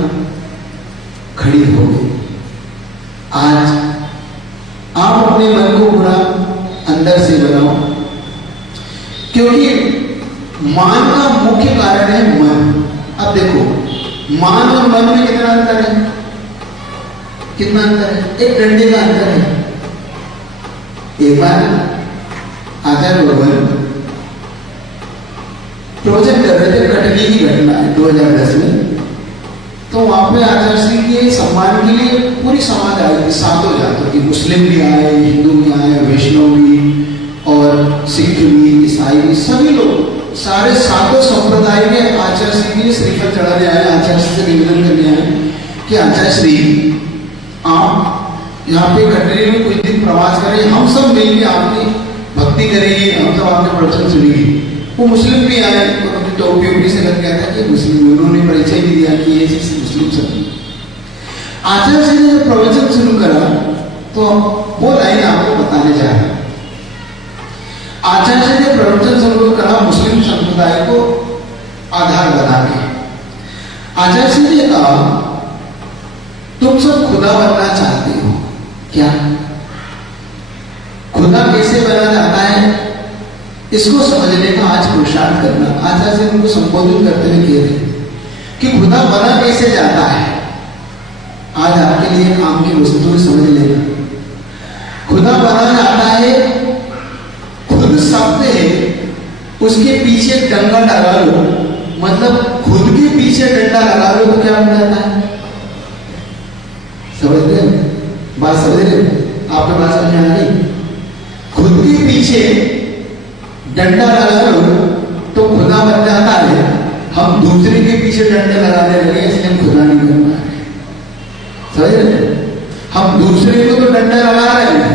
खड़ी हो गई। आज आप अपने मन को पूरा अंदर से बनाओ, क्योंकि मान का मुख्य कारण है मन। अब देखो, मान और मन में कितना अंतर है? कितना अंतर है? एक डंडे का अंतर है। एक बार आचार्य भगवान प्रवचन कर रहे थे, कटनी की घटना है 2010 में। तो वहां पे आचार्य श्री के सम्मान के लिए पूरी समाज आई थी, सातों जातों की, मुस्लिम भी आए, हिंदू भी आए, वैष्णव भी, और सिख भी, ईसाई भी, सभी लोग, सारे सातों संप्रदाय के आचार्य श्री के लिए श्रीफल चढ़ाने आए। आचार्य श्री से निवेदन करने आए कि आचार्य श्री आप यहाँ पे कटनी में कुछ दिन प्रवास करें, हम सब मिलकर आपकी भक्ति करेंगे, हम सब आपके प्रवचन सुनेंगे। वो मुस्लिम भी आए, उन्होंने टोपी ओपी से लग गया था कि मुस्लिम, उन्होंने परिचय भी दिया कि ये मुस्लिम सब। आचार्य श्री ने जब प्रवचन शुरू करा तो वो लाइन आपको बताने जा रहा। आचार्य श्री ने प्रवचन शुरू करा मुस्लिम संप्रदाय को आधार बना के। आचार्य श्री ने कहा, तुम सब खुदा बनना चाहते हो क्या? खुदा कैसे बना जाता है इसको समझने का आज पुरुषार्थ करना। आचार्य से उनको संबोधित करते हुए कह रहे कि खुदा बना कैसे जाता है। आज आपके लिए काम की वस्तु समझ लेना। खुदा बना जाता है, खुद शब्द है, उसके पीछे डंगा लगा लो, मतलब खुद के पीछे डंडा लगा लो तो क्या बन जाता है? समझ रहे हो बात? समझ रहे हो? आपके बात समझ में आ गई? खुद के पीछे डंडा लगा लो तो खुदा बन जाता है। हम दूसरे के पीछे डंडे लगाने लगे, इसलिए हम खुदा नहीं बन पा रहे। समझ रहे? हम दूसरे को तो डंडा लगा रहे हैं,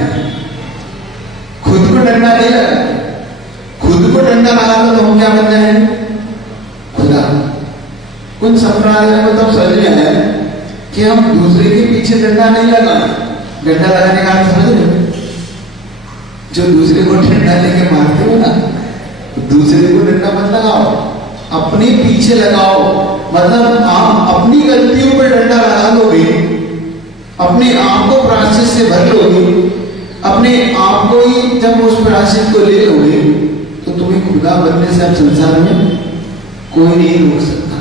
खुद को डंडा नहीं लगा। खुद को डंडा लगा लो तो हम क्या बन जाए? खुदा। उन संप्रदायों को तब समझ में आया कि हम दूसरे के पीछे डंडा नहीं लगाए, डंडा लगाने का समझ रहे हो? जो दूसरे को डंडा लेके मारते हो ना, दूसरे को डंडा मत लगाओ, अपने पीछे लगाओ। मतलब आप अपनी गलतियों पर डंडा लगा दोगे, अपने आप को प्रायश्चित से भर लोगे, अपने आप को ही जब उस प्रायश्चित को ले लोगे तो तुम्हें खुदा बनने से अब संसार में कोई नहीं रोक सकता।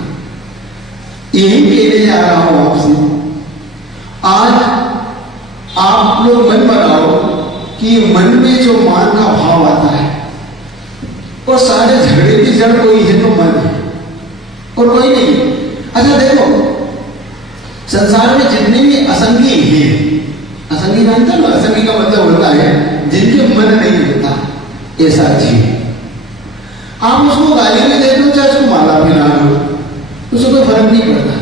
यही कहने जा रहा हूं आपसे। आज आप लोग मन बनाओ कि मन में जो मान का भाव आता है और सारे झगड़े की जड़ कोई है तो मन है और कोई नहीं। अच्छा देखो, संसार में जितने भी असंगी हैं, असंगी जानते हो? असंगी का मतलब होता है जिनके मन नहीं होता, ऐसा जीव। आप उसको गाली में दे दो चाहे उसको माला पिला दो, उसको कोई फर्क नहीं पड़ता।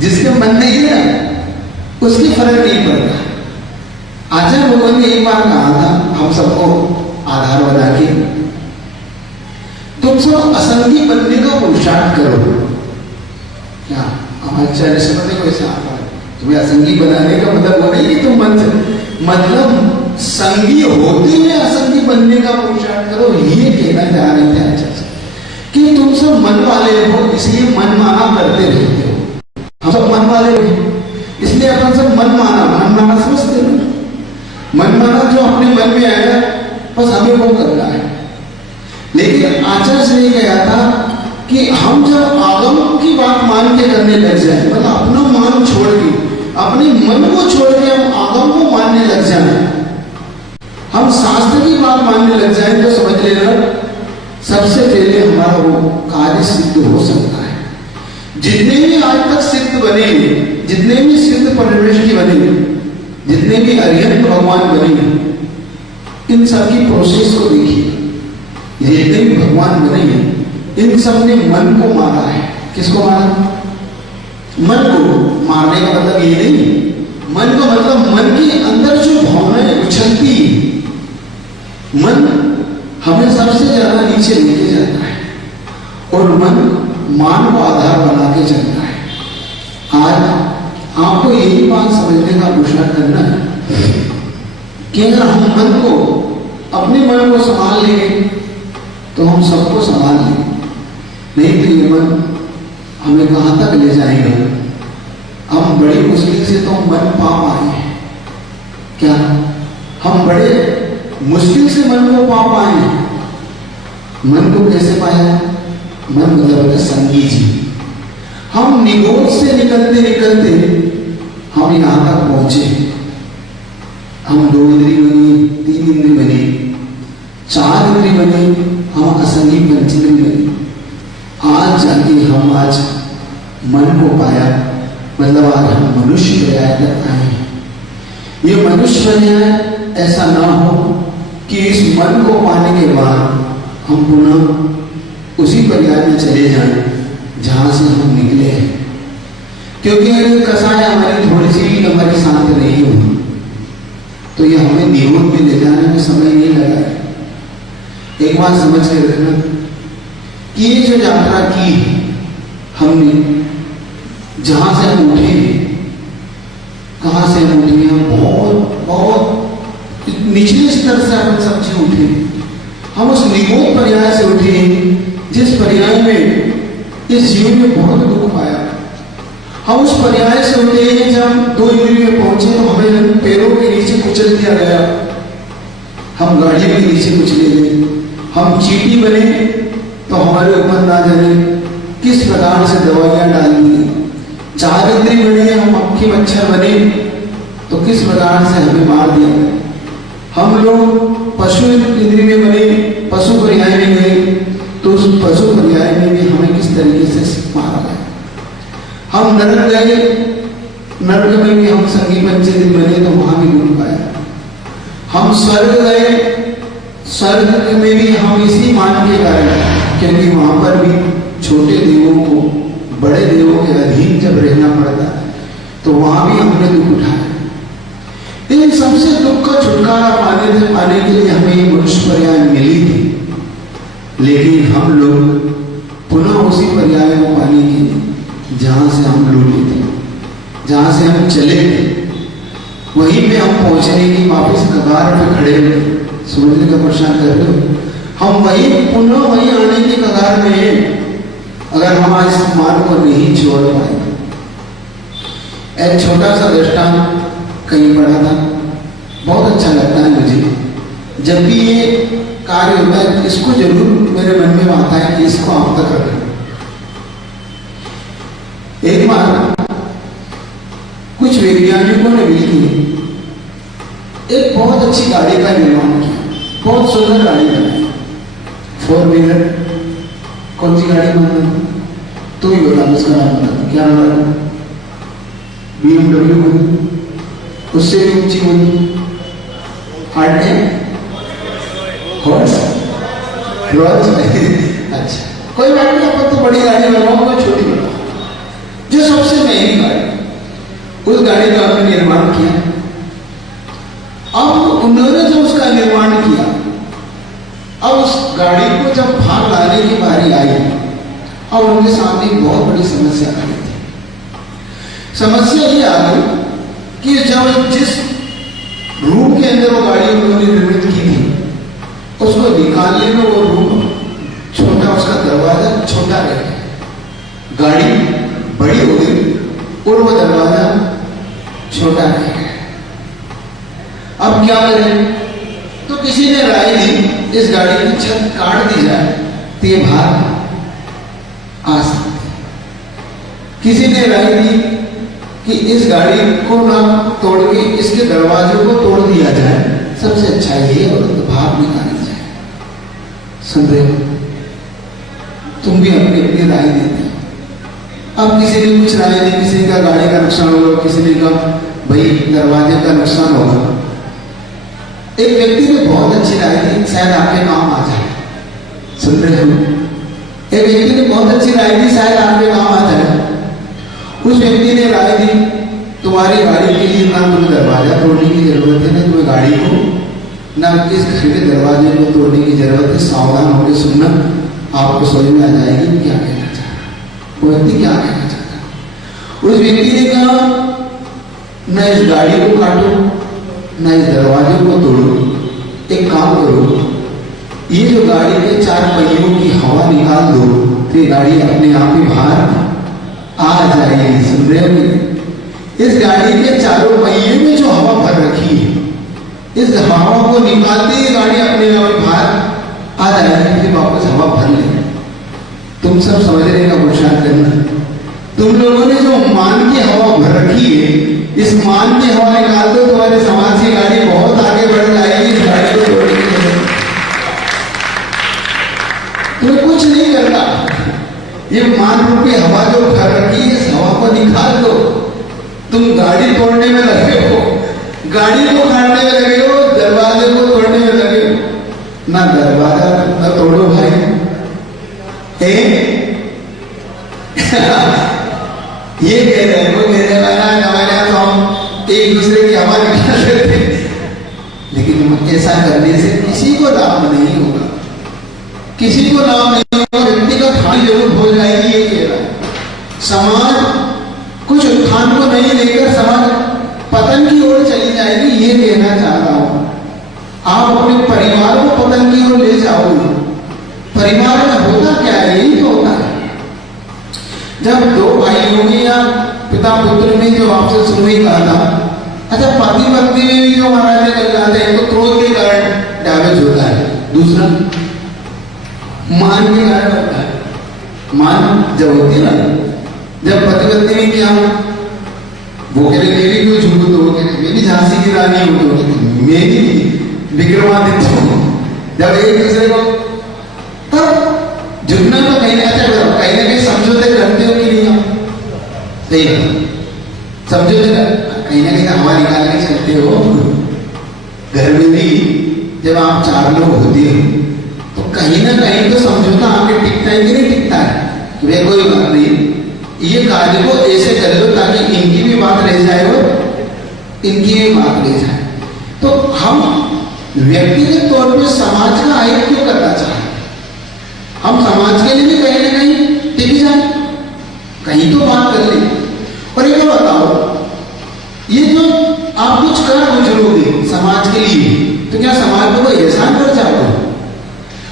जिसके मन नहीं है ना उसकी फर्क नहीं पड़ता। आचार्य भगवान ने एक बार कहा था हम सबको आधार बना के, तुम सब असंगी बनने का पुरुषार्थ करो। क्या आचार्य समझने को ऐसा आता है? तुम्हें असंगी बनाने का मतलब वो नहीं कि तुम मन से, मतलब संगी होते हुए असंगी बनने का पुरुषार्थ करो। ये कहना चाह रहे थे आचार्य कि तुम सब मन वाले हो इसलिए मन माना करते रहते हो। हम सब मन वाले हो इसलिए अपन सब मन माना समझते हो। मन माना जो अपने मन में आया बस हमें वो करना है। लेकिन आचार्य ने कहा था कि हम जब आगम की बात मान के करने लग जाए, मतलब अपना मान छोड़ के, अपने मन को छोड़ के हम आगम को मानने लग जाए, हम शास्त्र की बात मानने लग जाए, तो समझ लेना सबसे पहले हमारा वो कार्य सिद्ध हो सकता है। जितने भी आज तक सिद्ध बने, जितने भी सिद्ध परिवेश की बने, जितने भी अरिहंत भगवान बने, इन सबकी प्रोसेस को देखिए। जितने भी भगवान बने इन सब ने मन को मारा है। किसको मारा? मन को। मारने का मतलब ये नहीं, मन का मतलब मन के अंदर जो भावनाएं उछलती, मन हमें सबसे ज्यादा नीचे लेके जाता है और मन मान को आधार बना के चलता है। आज आपको यही बात समझने का पुरुषार्थ करना है कि अगर हम मन को, अपने मन को संभाल लेंगे तो हम सबको संभाल लेंगे, नहीं तो ये मन हमें कहां तक ले जाएगा। हम बड़ी मुश्किल से तो मन पा पाए हैं। क्या हम बड़े मुश्किल से मन को पा पाए हैं? मन को कैसे पाया? मन मतलब है संगी जी। हम निगोद से निकलते निकलते हम यहां तक पहुंचे। हम 2 इंद्री बनी, 3 इंद्री बनी, 4 इंद्री बनी, हम असंगी पंचेंद्री बनी। आज जाके हम आज मन को पाया, मतलब आज हम मनुष्य पर्याय तक आए। ये मनुष्य पर्याय ऐसा ना हो कि इस मन को पाने के बाद हम पुनः उसी पर्याय में चले जाएं जहां से हम निकले हैं। क्योंकि अगर कसाय हमारी थोड़ी सी भी हमारी शांत नहीं हुई तो ये हमें निरोध में ले जाने में समय नहीं लगा है। एक बात समझ के रखना कि ये जो यात्रा की हमने, जहां से हम उठे, कहां से हम उठे, बहुत बहुत निचले स्तर से हम सब चीज उठे। हम उस निगोद पर्याय से उठे जिस पर्याय में इस जीवन में बहुत दुख पाया। हम उस पर्याय से उठे जब 2 इंद्रिय में पहुंचे तो हमें पैरों के नीचे कुचल दिया गया, हम गाड़ी के नीचे कुचले गए। हम चींटी बने तो हमारे ऊपर ना जाने किस प्रकार से दवाइयां डाली। 4 इंद्रिय बने, हम मक्खी मच्छर बने तो किस प्रकार से हमें मार दिया। हम लोग पशु इंद्रिय में बने, पशु पर्याय में गए तो उस पशु पर्याय में भी हमें किस तरीके से मारा गया। हम नरक गए, नरक में भी हम संगी पंचेंद्रिय बने तो वहां भी गुण पाया। हम स्वर्ग गए, स्वर्ग में भी हम इसी मान के कारण, क्योंकि वहां पर भी छोटे देवों को बड़े देवों के अधीन जब रहना पड़ता है तो वहां भी हमने दुख उठाया। इन सबसे दुख का छुटकारा पाने के लिए हमें ये मनुष्य पर्याय मिली थी, लेकिन हम लोग पुनः उसी पर्याय को पाने के लिए जहां से हम लौटे थे, जहां से हम चले थे, वहीं पे हम पहुंचने की वापस कगार पे खड़े हुए, समझने का प्रश्न कर रहे हो, हम वहीं पुनः वहीं आने की कगार में हैं अगर हम आज इस मार्ग को नहीं छोड़ पाए। एक छोटा सा दृष्टांत कहीं पढ़ा था, बहुत अच्छा लगता है मुझे। जब भी ये कार्य होता है इसको जरूर मेरे मन में आता है कि इसको आप तक रखें। एक बार कुछ वैज्ञानिकों ने मिलकर एक बहुत अच्छी गाड़ी का निर्माण किया, बहुत सुंदर गाड़ी बनाई, 4 व्हीलर। कौन सी गाड़ी बनाई? तू ही बता, उसका नाम बता, क्या नाम है? BMW बनी, उससे भी ऊंची बनी, हॉर्स रोल्स। अच्छा, कोई बात नहीं, अपन तो बड़ी गाड़ी बनवाओ, कोई छोटी बनवाओ, जो सबसे महंगी गाड़ी, उस गाड़ी का हमने निर्माण किया। अब उन्होंने जो उसका निर्माण किया, अब उस गाड़ी को जब भाग लाने की बारी आई, अब उनके सामने एक बहुत बड़ी समस्या आ गई थी। समस्या ये आ गई कि जब जिस रूप के अंदर वो गाड़ी उन्होंने निर्मित की थी, उसको निकालने में वो रूप छोटा, उसका दरवाजा छोटा रह गया, गाड़ी बड़ी हो गई और वो दरवाजा छोटा रह गया। अब क्या करें? तो किसी ने राय दी इस गाड़ी की छत काट दी जाए तो ये बाहर आ सकते। किसी ने राय दी कि इस गाड़ी को ना तोड़ के इसके दरवाजों को तोड़ दिया जाए, सबसे अच्छा ये और भाग निकाली जाए। सुन रहे हो? तुम भी अपनी अपनी राय देते। अब किसी ने कुछ राय दी, किसी का गाड़ी का नुकसान होगा, किसी ने कहा भाई दरवाजे का नुकसान होगा। एक व्यक्ति ने बहुत अच्छी राय दी, शायद आपके काम आ जाए। सुन रहे हो? एक व्यक्ति ने बहुत अच्छी राय दी, शायद आपके काम आ जाए। उस व्यक्ति ने राय दी तुम्हारी गाड़ी के लिए ना तुम्हें दरवाजा तोड़ने की जरूरत है, ना तुम्हें गाड़ी को, ना इस घर के दरवाजे को तोड़ने की जरूरत है। सावधान होकर सुनना, आपको समझ में आ जाएगी क्या कहना चाह रहा, वो व्यक्ति क्या कहना चाहता है। उस व्यक्ति ने कहा न इस गाड़ी को काटो, न इस दरवाजे को तोड़ो, एक काम करो, ये जो गाड़ी के 4 पहियों की हवा निकाल दो तो ये गाड़ी अपने आप ही बाहर आ जाएगी। सुन रहे हो? इस गाड़ी के चारों पहिए में जो हवा भर रखी है, इस हवा को निकालते ही गाड़ी अपने आप बाहर आ जाएगी, फिर वापस हवा भर ले। तुम सब समझने का कोशिश करना, तुम लोगों ने जो मान की हवा भर रखी है, इस मान की हवा निकाल दो, तुम्हारे समाज की गाड़ी बहुत आगे बढ़ जाएगी। इस गाड़ी को तोड़ने के लिए तुम्हें कुछ नहीं करना, ये मान रूपी हवा जो भर रखी है, इस हवा को निकाल दो। तुम गाड़ी तोड़ने में लगे हो, गाड़ी को काटने में लगे हो, दरवाजे को तोड़ने में लगे हो। ना दरवाजा ना तोड़ो भाई, ये कह रहे हैं, वो कह रहे हैं हमारे यहाँ तो हम एक दूसरे की हवा निकाल देते, लेकिन ऐसा करने से किसी को लाभ नहीं होगा, किसी को लाभ नहीं होगा। व्यक्तिगत हानि जरूर हो जाएगी, ये कह रहा है। समाज कुछ उत्थान को नहीं लेकर समाज पतन की ओर चली जाएगी, ये कहना चाह रहा हूं। आप अपने परिवार को पतन की ओर ले जाओगे। परिवार में होता क्या है? यही तो होता है, जब 2 भाइयों में या पिता पुत्र में जो आपसे शुरू ही कहा था, अच्छा पति पत्नी में भी जो महाराज निकल जाते हैं तो क्रोध के कारण डैमेज होता है। दूसरा मान के कारण होता है। मान जब होती है ना, जब पति पत्नी में क्या, वो कह रहे मेरी कोई झूठ, तो वो कह रहे मेरी झांसी की रानी हो, तो मेरी विक्रमादित्य हो। जब एक दूसरे को तब झुकना तो कहीं ना कहीं समझौते करते हो कि नहीं? सही बात, समझौते कहीं ना कहीं हवा निकाल के चलते हो। घर में भी जब आप 4 लोग होते हो तो कहीं ना कहीं तो समझौता आपके टिकता है कि नहीं टिकता है? वे कोई बात नहीं, ये कार्य को ऐसे कर लो ताकि इनकी भी बात रह जाए और इनकी भी बात रह जाए। तो हम व्यक्तिगत तौर पर समाज का आयत क्यों करना चाहते? हम समाज के लिए भी कहीं ना कहीं टिक जाए, कहीं तो बात कर ले। और ये बताओ, ये जो आप कुछ कर गुजरोगे समाज के लिए, तो क्या समाज को कोई एहसान कर जाओगे?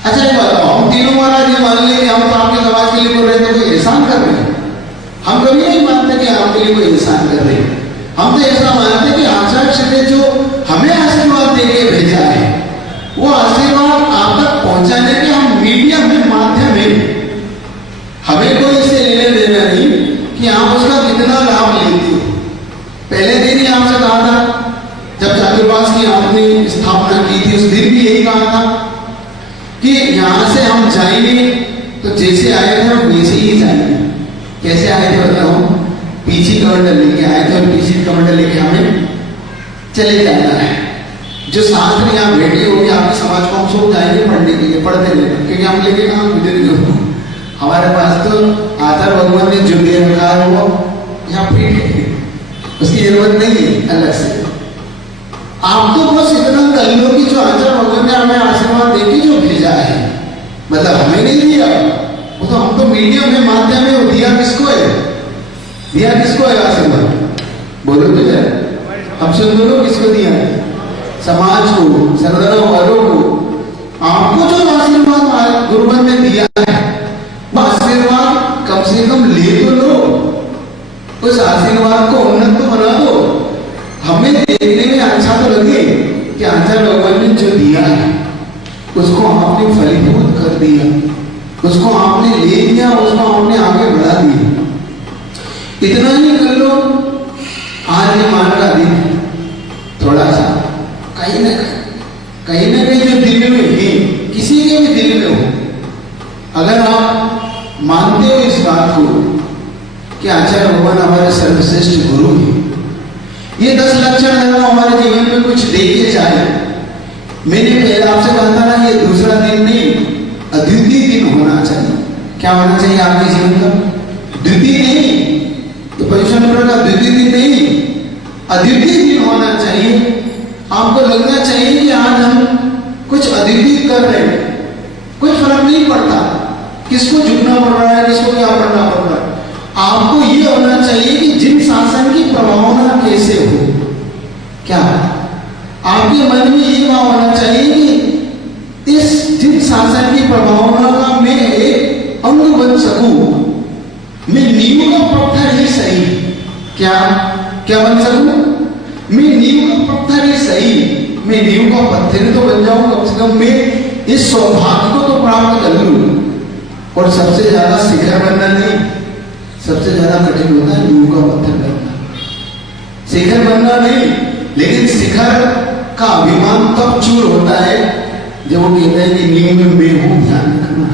अच्छा एक बताओ, हम तीनों महाराज ये मान लें कि हम तो आपके समाज के लिए कर रहे हैं, तो कोई एहसान कर रहे हैं? हम कभी नहीं मानते कि आपके लिए कोई एहसान कर रहे हैं। हम तो ऐसा मानते हैं कि आचार्य ने जो हमें आशीर्वाद दे के भेजा है, वो आशीर्वाद आप तक पहुंचाने के हम मीडियम है, माध्यम है। हमें कोई इससे लेने देना नहीं कि आप उसका कितना लाभ लेते हो। पहले दिन ही आपसे कहा था, जब चातुर्मास की आपने स्थापना की थी, उस दिन भी यही कहा था कि यहां से हम जाएंगे तो जैसे आए थे हम वैसे ही जाएंगे। कैसे आए थे बताओ? पीछे कमंडल लेके आए थे और पीछे कमंडल लेके हमें चले जाना है। जो शास्त्र यहाँ बैठे होंगे आपके समाज को, हम सब जाएंगे पढ़ने के लिए, पढ़ते रहना, क्योंकि हम लेके कहाँ गुजरेंगे। हमारे पास तो आचार्य भगवान ने जो दे रखा है वो यहाँ फिट है, उसकी जरूरत नहीं है अलग से। आप तो बस इतना कर लो कि जो आचार्य भगवान ने हमें आशीर्वाद देके जो भेजा है, मतलब हमें नहीं दिया, वो तो हम तो मीडियम है, माध्यम है। वो दिया किसको है? दिया किसको है आशीर्वाद? बोलो तो जरा, हम सुन बोलो किसको दिया है? समाज को, सर्वधर्म वालों को। आपको जो आशीर्वाद गुरुवन ने दिया है, वो आशीर्वाद कम से कम ले तो लो, उस आशीर्वाद को उन्नत तो बना दो। हमें देखने में अच्छा तो लगे कि आचार्य भगवान ने जो दिया है उसको आपने फलीभूत कर दिया, उसको आपने ले लिया, उसको आपने आगे बढ़ा दिया। इतना ही कर लो। आज मान का दिन थोड़ा सा कहीं ना कहीं जो दिल में है, किसी के भी दिल में हो, अगर आप मानते हो इस बात को कि आचार्य भगवान हमारे सर्वश्रेष्ठ गुरु हैं, ये 10 लक्षण धर्म हमारे जीवन में कुछ देखे जाए। मैंने पहले आपसे कहा था ना, ये दूसरा दिन नहीं, अद्वितीय दिन होना चाहिए। क्या होना चाहिए आपके जीवन का? द्वितीय नहीं, तो परिश्रम का द्वितीय दिन नहीं, अद्वितीय दिन होना चाहिए। आपको लगना चाहिए कि आज हम कुछ अद्वितीय कर रहे हैं, कोई फर्क नहीं पड़ता किसको झुकना पड़ रहा है, किसको क्या करना पड़ रहा है। आपको ये होना चाहिए कि जिन शासन की प्रभावना कैसे हो, क्या आपके मन में ये भाव होना चाहिए कि इस जिन शासन की प्रभावना का मैं एक अंग बन सकूं, मैं नींव का पत्थर ही सही, क्या क्या बन सकूं? मैं नींव का पत्थर ही सही, मैं नींव का पत्थर तो बन जाऊं, कम से कम मैं इस सौभाग्य को तो प्राप्त कर लूं। और सबसे ज्यादा शिखर बनना नहीं, सबसे ज्यादा कठिन होता है नींव का पत्थर बनना। शिखर बनना नहीं, लेकिन शिखर का अभिमान तब चूर होता है जब वो कहते हैं कि नींव में मैं हूं, ध्यान रखना।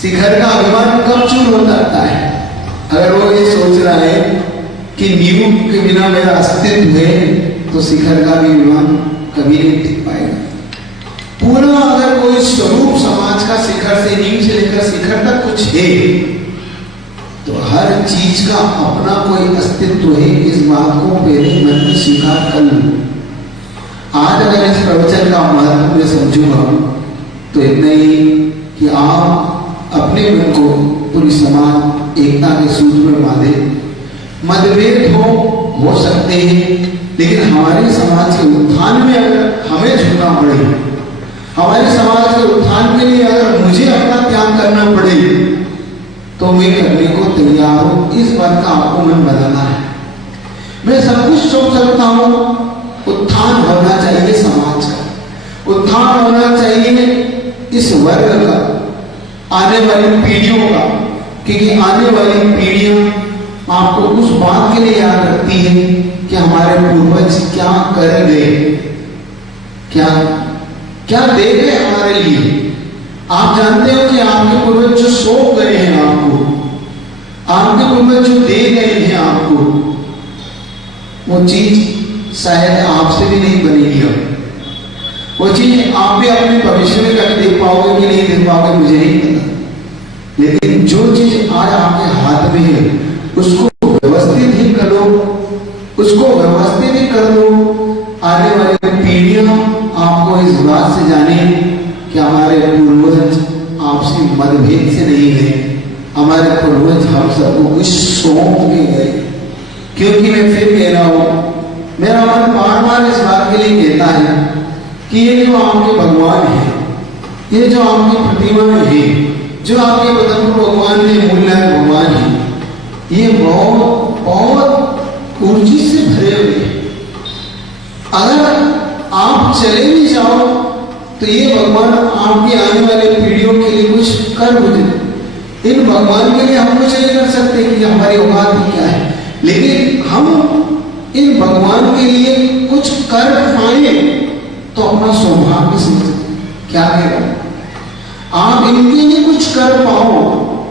शिखर का अभिमान कब चूर हो जाता है? अगर वो ये सोच रहा है कि नींव के बिना मेरा अस्तित्व है, तो शिखर का भी अभिमान कभी नहीं टिक पाएगा। पूरा अगर कोई स्वरूप समाज का शिखर से, नींव से लेकर शिखर तक कुछ है, तो हर चीज का अपना कोई अस्तित्व है। इस बात को पहले मन में स्वीकार कर लो। आज अगर इस प्रवचन का महत्व में समझूंगा तो इतना ही कि आप अपने मन को पूरी समाज एकता के सूत्र में बांधे। मतभेद हो सकते हैं, लेकिन हमारे समाज के उत्थान में अगर हमें झुकना पड़े, हमारे समाज के उत्थान के लिए अगर मुझे अपना त्याग करना पड़े, तो मैं करने को तैयार हूं। इस बात का आपको मन बनाना है। मैं सब कुछ सोच सकता हूं, उत्थान होना चाहिए समाज का, उत्थान होना चाहिए इस वर्ग का, आने वाली पीढ़ियों का, क्योंकि आने वाली पीढ़ियां आपको उस बात के लिए याद रखती है कि हमारे पूर्वज क्या कर गए, क्या क्या दे गए हमारे लिए। आप जानते हो कि आपके पूर्वज जो सौंप गए हैं आपको, आपके पूर्वज जो दे गए हैं आपको, वो चीज शायद आपसे भी नहीं बनेगी। वो चीज आप भी अपने भविष्य में कभी देख पाओगे कि नहीं देख पाओगे, मुझे नहीं पता। लेकिन जो चीज आज आपके हाथ में है, उसको व्यवस्थित ही करो, उसको व्यवस्थित ही कर दो। आने वाली पीढ़ियां आपको इस बात से जाने कि हमारे पूर्वज आपसी मतभेद से नहीं है, हमारे पूर्वज हम सबको कुछ सौंप के गए। क्योंकि मैं फिर कह रहा हूं मेरा मन बार बार इस बात के लिए कहता है कि ये जो आपके भगवान है, ये जो आपकी प्रतिमाएं है, जो आपके पदम भगवान के मूल्य भगवान है, ये बहुत बहुत ऊर्जा से भरे हुए हैं। अगर आप चले भी जाओ तो ये भगवान आपकी आने वाले पीढ़ियों के लिए कुछ कर दे। इन भगवान के लिए हम कुछ नहीं कर सकते कि हमारी औकात ही क्या है, लेकिन हम इन भगवान के लिए कुछ कर पाए तो अपना सौभाग्य समझ। क्या कहेगा आप इनके लिए कुछ कर पाओ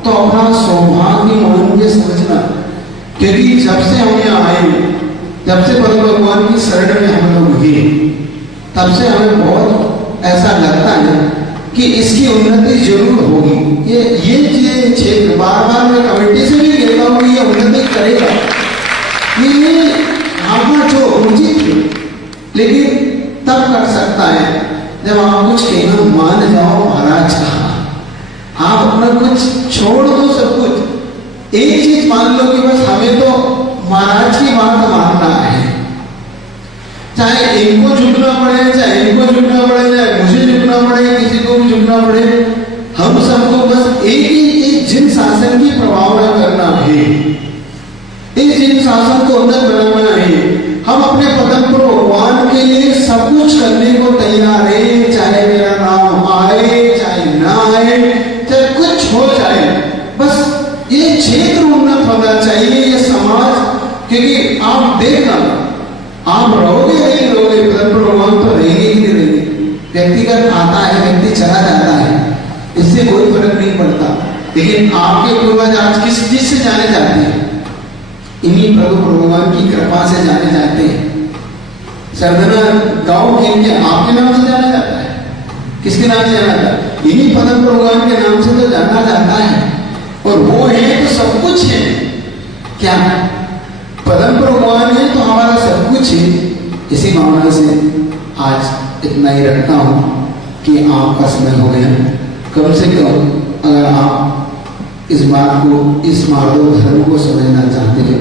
तो अपना सौभाग्य मान के समझना। क्योंकि जब से हम यहाँ आए, जब से परम भगवान की शरण में हम लोग हुए, तब से हमें बहुत ऐसा लगता है कि इसकी उन्नति जरूर होगी। ये क्षेत्र बार बार मैं कमेटी से भी कहता हूँ कि ये उन्नति करेगा, ये आपका जो उचित है, लेकिन तब कर सकता है जब आप कुछ कहना मान जाओ महाराज का। आप अपना कुछ छोड़ दो, सब कुछ एक चीज मान लो कि बस हमें तो महाराज की बात मानना है, चाहे इनको झुकना पड़े, चाहे इनको झुकना पड़े, चाहे मुझे झुकना पड़े, किसी को भी झुकना पड़े, हम सबको बस एक ही जिन शासन की प्रभावना करना है, इस जिन शासन को उन्नत बनाना है। हम अपने पदम पर भगवान के लिए सब कुछ करने को तैयार है, चाहे मेरा नाम आए चाहे ना आए, चाहे कुछ हो जाए, बस ये क्षेत्र उन्नत होना चाहिए, ये समाज। क्योंकि आप देखना, आप रहोगे नहीं रहोगे, पदम पर भगवान तो रहेंगे ही नहीं रहेंगे। व्यक्तिगत आता है, व्यक्ति चला जाता है, इससे कोई फर्क नहीं पड़ता। लेकिन आपके पूर्वज आज किस चीज से जाने जाते हैं? इन्हीं प्रभु भगवान की कृपा से जाने जाते हैं। सरदना गांव के इनके आपके नाम से जाना जाता है, किसके नाम से जाना जाता है? इन्हीं पदम भगवान के नाम से तो जाना जाता है। और वो है तो सब कुछ है। क्या पदम भगवान है तो हमारा सब कुछ है। इसी भावना से आज इतना ही रखता हूं कि आपका समय हो गया। कम से कम अगर आप इस बात को, इस मार्गो धर्म को समझना चाहते हो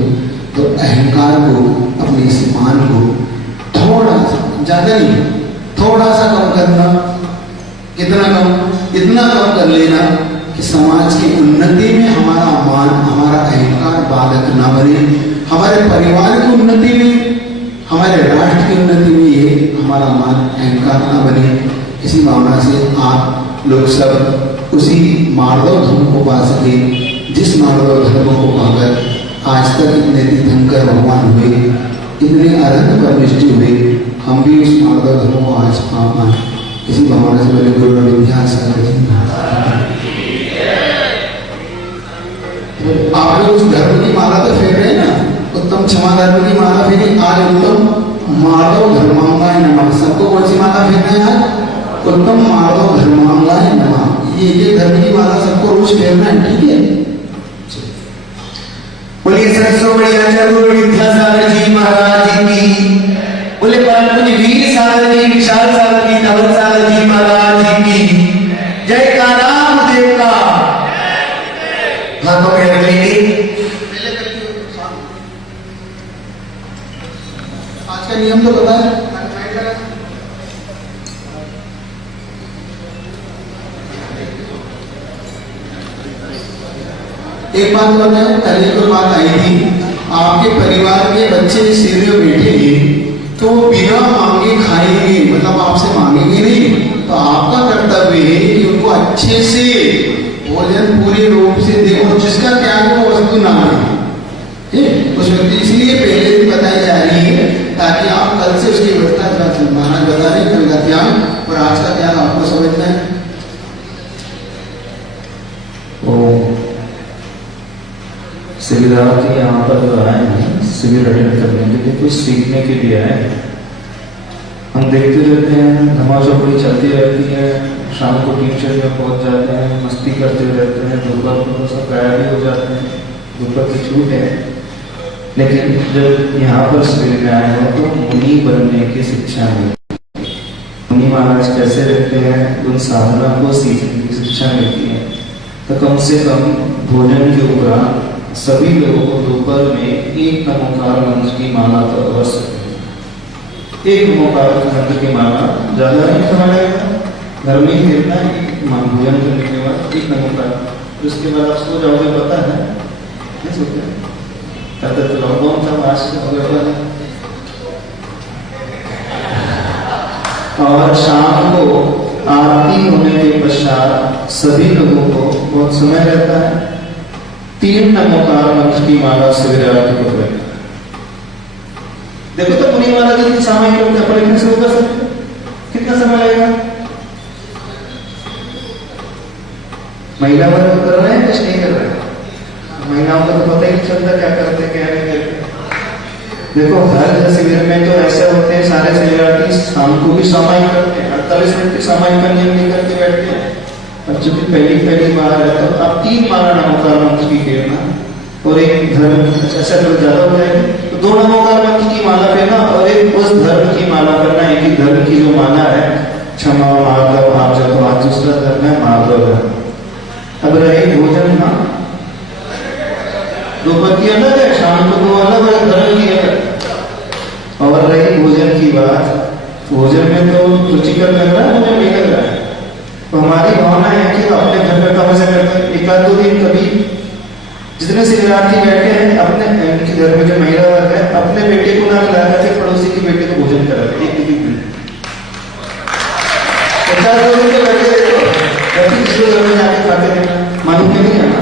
तो अहंकार को, अपने इस मान को थोड़ा सा, ज्यादा नहीं, थोड़ा सा कम करना। कितना कम? इतना कम कर लेना कि समाज की उन्नति में हमारा मान, हमारा अहंकार बाधक ना बने। हमारे परिवार की उन्नति में, हमारे राष्ट्र की उन्नति में ये हमारा मान, अहंकार ना बने। इसी भावना से आप लोग सब उसी मार्दव धर्म को पा सके, जिस मार्दव धर्म को पाकर आज तक इतने तीर्थंकर भगवान हुए, इतने अनंत परमिष्टि हुए, हम भी उस मार्दव धर्म को आज पा पाए। इसी भावना से मेरे गुरु विद्यासागर जी, आप लोग उस धर्म की माला तो फेर रहे ना, उत्तम क्षमा धर्म की माला फेरी। आज उत्तम मार्दव धर्मांगाय नमः। सबको कौन सी माला फेरना है? आज उत्तम मार्दव धर्मांगाय नमः। ये धर्म की माला सबको रोज फेरना है, ठीक है? बोलिए सरसों बड़ी आचार्य गुरु विद्यासागर जी महाराज की, बोले परम पूज्य वीर सागर जी, विशाल सागर जी, धवल सागर जी महाराज की जय। का नाम देव का हाथों में रख लेंगे। आज का नियम तो पता है। एक बात तो है, पहले तो बात आई थी, आपके परिवार के बच्चे सिर में बैठेंगे तो वो बिना मांगे खाएंगे, मतलब आपसे मांगेंगे नहीं। तो आपका कर्तव्य है कि उनको अच्छे से भोजन पूरे रूप से देखो, जिसका त्याग वो वस्तु ना है उस व्यक्ति। इसलिए पहले दिन बताई जा रही है ताकि आप कल से उसकी व्यवस्था, महाराज बता रहे कल का त्याग और आज का त्याग आपको समझना है। शिविर के यहाँ पर जो आए हैं, शिविर अटेंड करने के लिए, कुछ सीखने के लिए आए हैं। हम देखते रहते हैं, धमा चौकड़ी चलती रहती है, शाम को टीचर में पहुँच जाते हैं, मस्ती करते रहते हैं, दोपहर को सब गायब हो जाते हैं, दोपहर की छूट है। लेकिन जब यहाँ पर शिविर में आए हैं तो मुनि बनने की शिक्षा मिलती है। मुनि महाराज कैसे रहते हैं, उन साधना को सीखने की शिक्षा मिलती है। तो कम से कम भोजन के उपरांत सभी लोगों को दोपहर में एक नमोकार मंत्र की माला तो अवश्य एक मौका मंत्र की माला, ज्यादा नहीं समय लगेगा, घर में ही देखना है, भोजन करने के बाद एक मौका, उसके बाद आप सो जाओगे, पता है नहीं सोते, तब तक लॉकडाउन था, आज से हो गया। और शाम को आरती होने के पश्चात सभी लोगों को बहुत समय रहता है, 3 नमोकार मंत्र की माला सवेरे आरती को पढ़ें। देखो तो मुनि महाराज जी सामयिक करते हैं, पढ़ने से कर सकते, कितना समय लगेगा? महिला वर्ग कर रहे हैं, कुछ नहीं कर रहे हैं, महिलाओं को तो पता ही नहीं चलता क्या करते क्या नहीं करते। देखो हर शिविर में तो ऐसे होते हैं, सारे शिविरार्थी शाम को भी सामायिक करते हैं, 48 मिनट की सामायिक का नियम लेकर के बैठते हैं। अब चूंकि पहली बार है तो अब 3 माला नमोकार मंत्र की कहना और एक धर्म, ऐसा तो ज्यादा हो जाएगी, तो 2 नमोकार मंत्र की माला कहना और एक उस धर्म की माला करना। एक ही धर्म की जो माला है, क्षमा माधव आप जब आज दूसरा धर्म है माधव है। अब रहे भोजन, ना दोपहर की अलग है, शाम को तो अलग है, धर्म की अलग। और रही भोजन की बात, भोजन में तो रुचिकर लग रहा है, मुझे नहीं लग रहा है, तो हमारी भावना है कि अपने घर में कम से कम 1-2 दिन कभी जितने शिविरार्थी बैठे हैं अपने इनके घर में जो महिला वर्ग है, अपने बेटे को ना खिला करके पड़ोसी के बेटे को भोजन कराते, 1-2 दिन 50 लोग तो बैठे देखो, किसी घर में जाके खाते देना, मालूम नहीं है ना।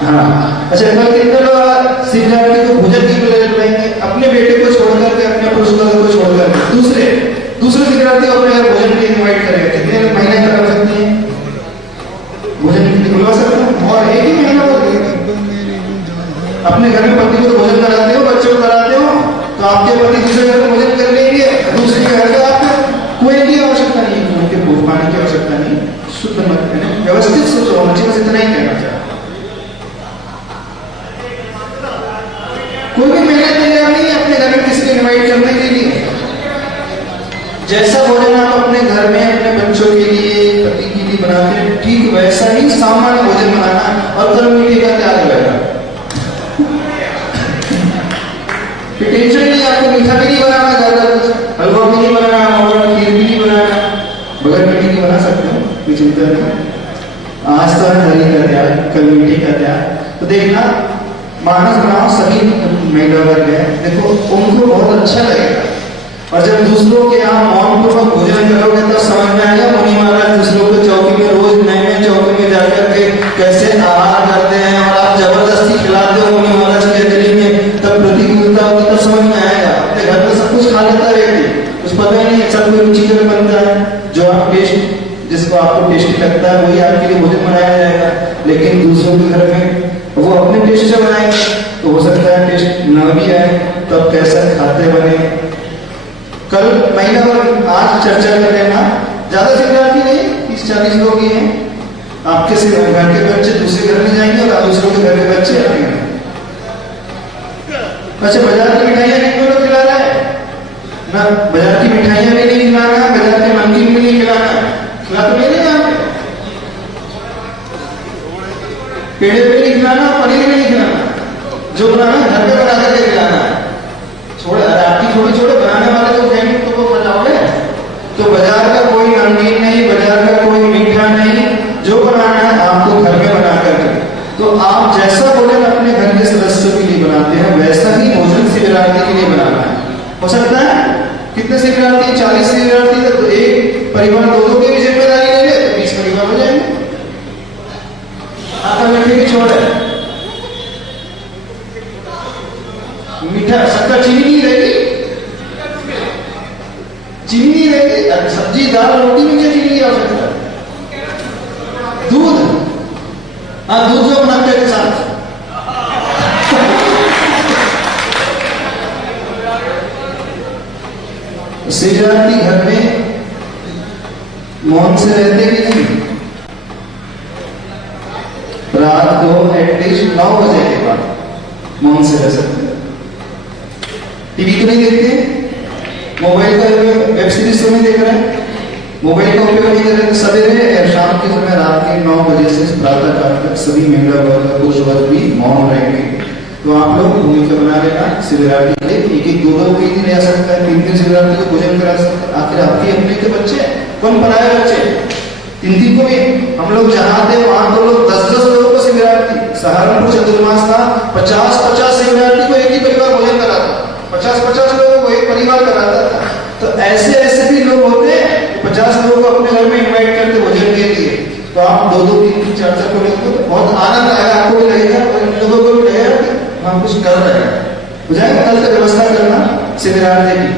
हाँ अच्छा, कल कितने लोग शिविरार्थी को भोजन की बुलाएंगे, अपने बेटे को छोड़ करके, अपने पड़ोसी को छोड़ करके दूसरे शिविरार्थी अपने घर भोजन के लिए इनवाइट करेगा। कितने महिलाएं करा सकती हैं भोजन के लिए, बुलवा सकते हैं। और एक ही महीना अपने घर में पति को तो भोजन कराते हो, बच्चों को कराते हो, तो आपके पति दूसरे घर में भोजन कर लेंगे, दूसरे घर का आपको कोई की आवश्यकता नहीं, उनके भोज पाने की आवश्यकता नहीं, शुद्ध मत व्यवस्थित सोच होना चाहिए, बस इतना ही कहना चाहता। कोई भी मेहनत तैयार नहीं है अपने घर में किसी को इनवाइट करने के लिए। जैसा भोजन आप अपने घर में अपने बच्चों के लिए, पति के लिए बनाते हैं, ठीक वैसा ही सामान्य भोजन बनाना और कल मीठे का त्याग रहेगा। टेंशन नहीं, आपको मीठा भी नहीं बनाना, ज्यादा कुछ हलवा भी नहीं बनाना, और खीर भी नहीं बनाना, बगैर मीठे की बना सकते हो, कोई चिंता नहीं। आज तो है हरी का त्याग, कल मीठे का त्याग। तो देखना मानस बनाओ, सभी महिला वर्ग है, देखो उनको बहुत अच्छा लगेगा। और जब दूसरों के यहाँ मौन पूर्वक भोजन करोगे तो समझ में आएगा मुनि महाराज दूसरों को चौकी में रोज नए चौकी में जाकर के कैसे आहार करते हैं, और आप जबरदस्ती खिलाते हो मुनि महाराज की अंजलि में, तब प्रतिकूलता होगी, तब समझ में आएगा। अपने घर में सब कुछ खा लेता है व्यक्ति, कुछ पता ही नहीं, सब कोई रुचिकर बनता है, जो आप टेस्ट जिसको आपको टेस्टी लगता है वही आपके लिए भोजन बनाया जाएगा। लेकिन दूसरों के घर में वो अपने टेस्ट से बनाएंगे, तो हो सकता है टेस्ट न भी आए, तब कैसा खाते बने। कल महिला वर्ग आज चर्चा कर लेना, ज्यादा शिविरार्थी नहीं, 30-40 लोग ही हैं। आपके से घर के बच्चे दूसरे घर में जाएंगे और दूसरों के घर के बच्चे अपने घर। अच्छा, बाजार की मिठाइयां नहीं लोग खिला रहा है ना, बाजार की मिठाइयां भी नहीं खिलाना, बाजार के नमकीन भी नहीं खिलाना, खिला तो नहीं यहाँ पे, पेड़े पे नहीं खिलाना, पनीर भी नहीं खिलाना, जो बनाना घर पे बना करके खिलाना। छोड़े आपकी थोड़ी छोड़े, बनाने वाले जो कहेंगे तो वो बनाओगे। तो बाजार का कोई नमकीन नहीं, बाजार का कोई मीठा नहीं, जो बनाना है आपको घर में बना करके। तो आप जैसा भोजन अपने घर के सदस्यों के लिए बनाते हैं, वैसा ही भोजन शिविरार्थी के लिए बनाना है। हो सकता है कितने शिविरार्थी, 40 शिविरार्थी, तो एक परिवार 2-2 की भी जिम्मेदारी ले ले तो 20 परिवार हो जाएंगे। आपका मीठे की छोड़ है, मीठा शक्कर चीनी नहीं रहेगी, चीनी नहीं रहेगी, सब्जी दाल रोटी में चीनी की आवश्यकता है। दूध, हाँ दूध जो बनाते हैं साथ, शिविरार्थी घर में मौन से रहते कि नहीं, रात को एटलीस्ट 9 बजे के बाद मौन से रह सकते हैं। टीवी तो नहीं देखते, मोबाइल का वेब सीरीज तो नहीं देख रहे हैं, मोबाइल का उपयोग नहीं कर रहे, सवेरे या शाम के समय रात के 9 बजे से प्रातः काल तक सभी महिला वर्ग पुरुष वर्ग भी मौन रहेंगे। तो आप लोग भूमिका बना लेना शिवरात्रि के लिए, एक दो दिन रह सकता है, 3 दिन शिवरात्रि को भोजन करा सकता है। आखिर आपके अपने के बच्चे, कौन पढ़ाए बच्चे, 3 को भी हम लोग जहाँ थे वहां तो लोग 10-10 लोगों को शिवरात्रि, सहारनपुर चतुर्मास था, 50-50 शिवरात्रि को एक ही परिवार भोजन कराता, 50-50 लोगों को एक परिवार कराता था। तो ऐसे भी लोग होते हैं 50 लोगों को अपने घर में इन्वाइट करते भोजन के लिए। तो आप 2-2, 3-3, 4-4 को लेकर तो बहुत आनंद आएगा, आपको भी लगेगा और इन लोगों को भी लगेगा कि हम कुछ कर रहे हैं। बुझाएगा, कल तक व्यवस्था करना शिवरात्रि की,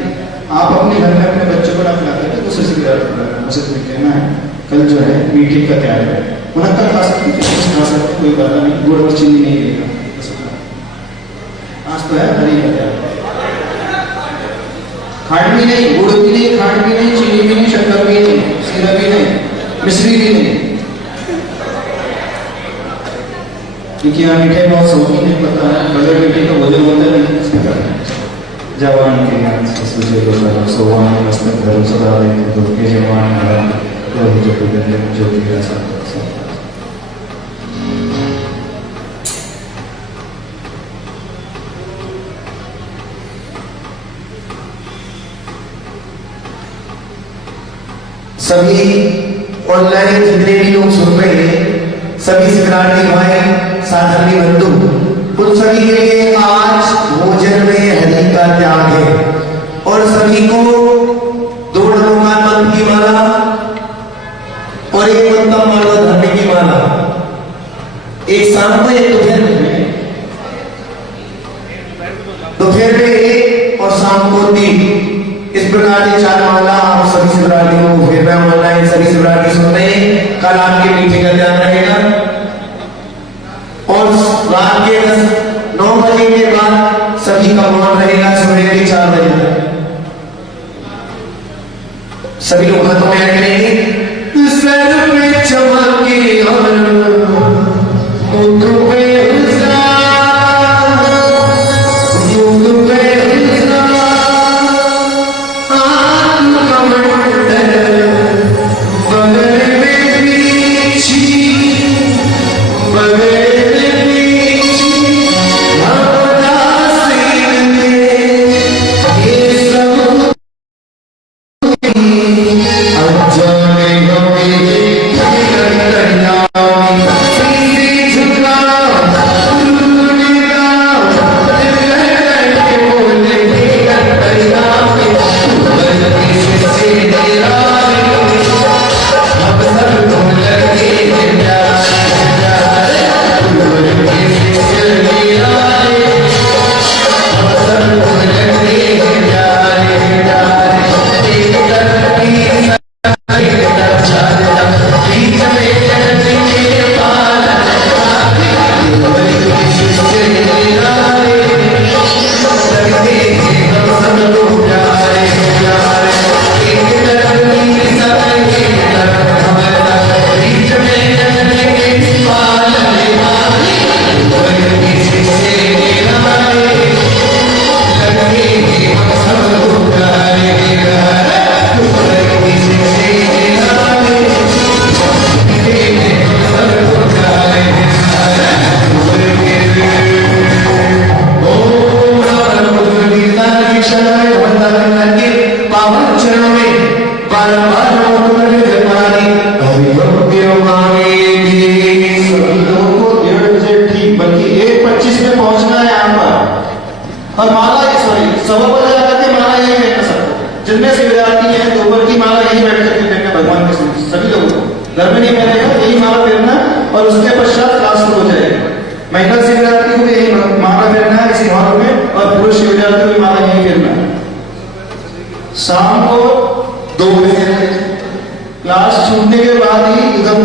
आप अपने घर में अपने बच्चों को ना खिला करके दूसरे शिवरात्रि कराना। मुझे तुम्हें कहना है कल जो है मीठे का तैयार है, 69 खा सकते, खा सकते, कोई बात नहीं, गुड़ और चीनी नहीं लेगा। आज तो है हरी का तैयार, खांड भी नहीं, गुड़ भी नहीं, खांड भी नहीं, चीनी भी नहीं, शक्कर भी नहीं, सीरा भी नहीं, मिश्री भी नहीं। क्योंकि यहाँ मीठे बहुत शौकीन है, पता है बगैर मीठे का भोजन होता है। जवान के ज्ञान से सुझे को करो, सोवान मस्तक धरो सदा रहे तो के जवान जो जो भी ऐसा सभी ऑनलाइन जितने भी लोग सुन रहे हैं, सभी शिवरात्रि भाई साधर्मी बंधु, उन सभी के लिए आज भोजन में हरि का त्याग है और सभी को 2 हनुमान मंत्र की माला और एक मंत्र माला धरने की माला, एक शाम को एक दोपहर में एक और शाम को 3, इस प्रकार की 4 माला आप सभी शिवरात्रियों को फिर मैं ऑनलाइन सभी शिवरात्रि सुनते हैं। कल आपके मीटिंग का ध्यान रहेगा और रात के 9 बजे के बाद सभी का मौन रहेगा, सुबह के 4 बजे तक। सभी लोग हाथों में करेंगे, सर पे चमके और मुख पे और माला सवा बजे आकर के माला यही फेंकना सबको, जिनमें शिवरात्रि है दोपहर की माला यही बैठ करके फेंकना भगवान के सामने, सभी लोगों को घर में नहीं फेंकेगा, यही माला फेंकना और उसके पश्चात क्लास शुरू हो जाएगा। महिला शिवरात्रि को भी यही माला फेंकना है इसी हॉल में और पुरुष शिवरात्रि को भी माला यही फेंकना है। शाम को 2 बजे क्लास छूटने के बाद ही उधम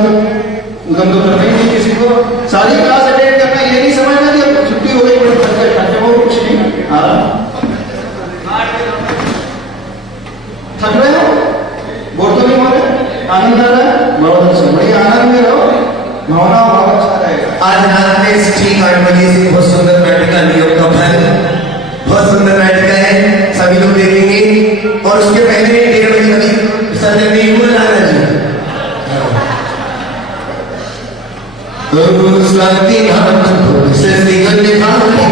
तो करना ही नहीं किसी को, सारी क्लास अटेंड करना, ये नहीं समझना कि छुट्टी हो गई कुछ नहीं, थक रहे हो, बोर तो नहीं हो रहे, आनंद आ रहा है, बहुत अच्छा, बढ़िया आनंद में रहो, भावना बहुत अच्छा रहेगा। आज रात में ठीक 8 बजे से बहुत सुंदर नाटक का नियम का फल, बहुत सुंदर नाटक है, सभी लोग देखेंगे और उसके पहले 1:30 बजे अभी विसर्जन नहीं हुआ लाना जी। तो स्वाति भाव से निकलने वाले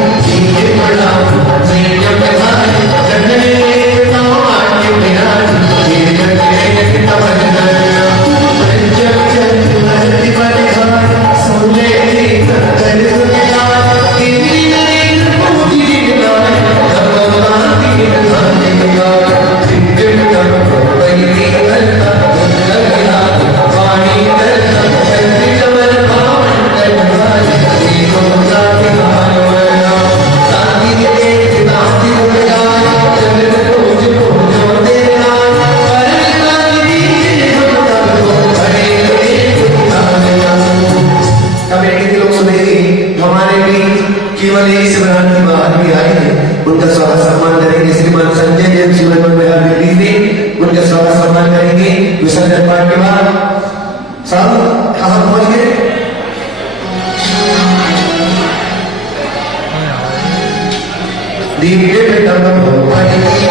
विसर्जन पाठ के बाद सब कहाँ पहुंच गए? दीपे पे तब भगवान की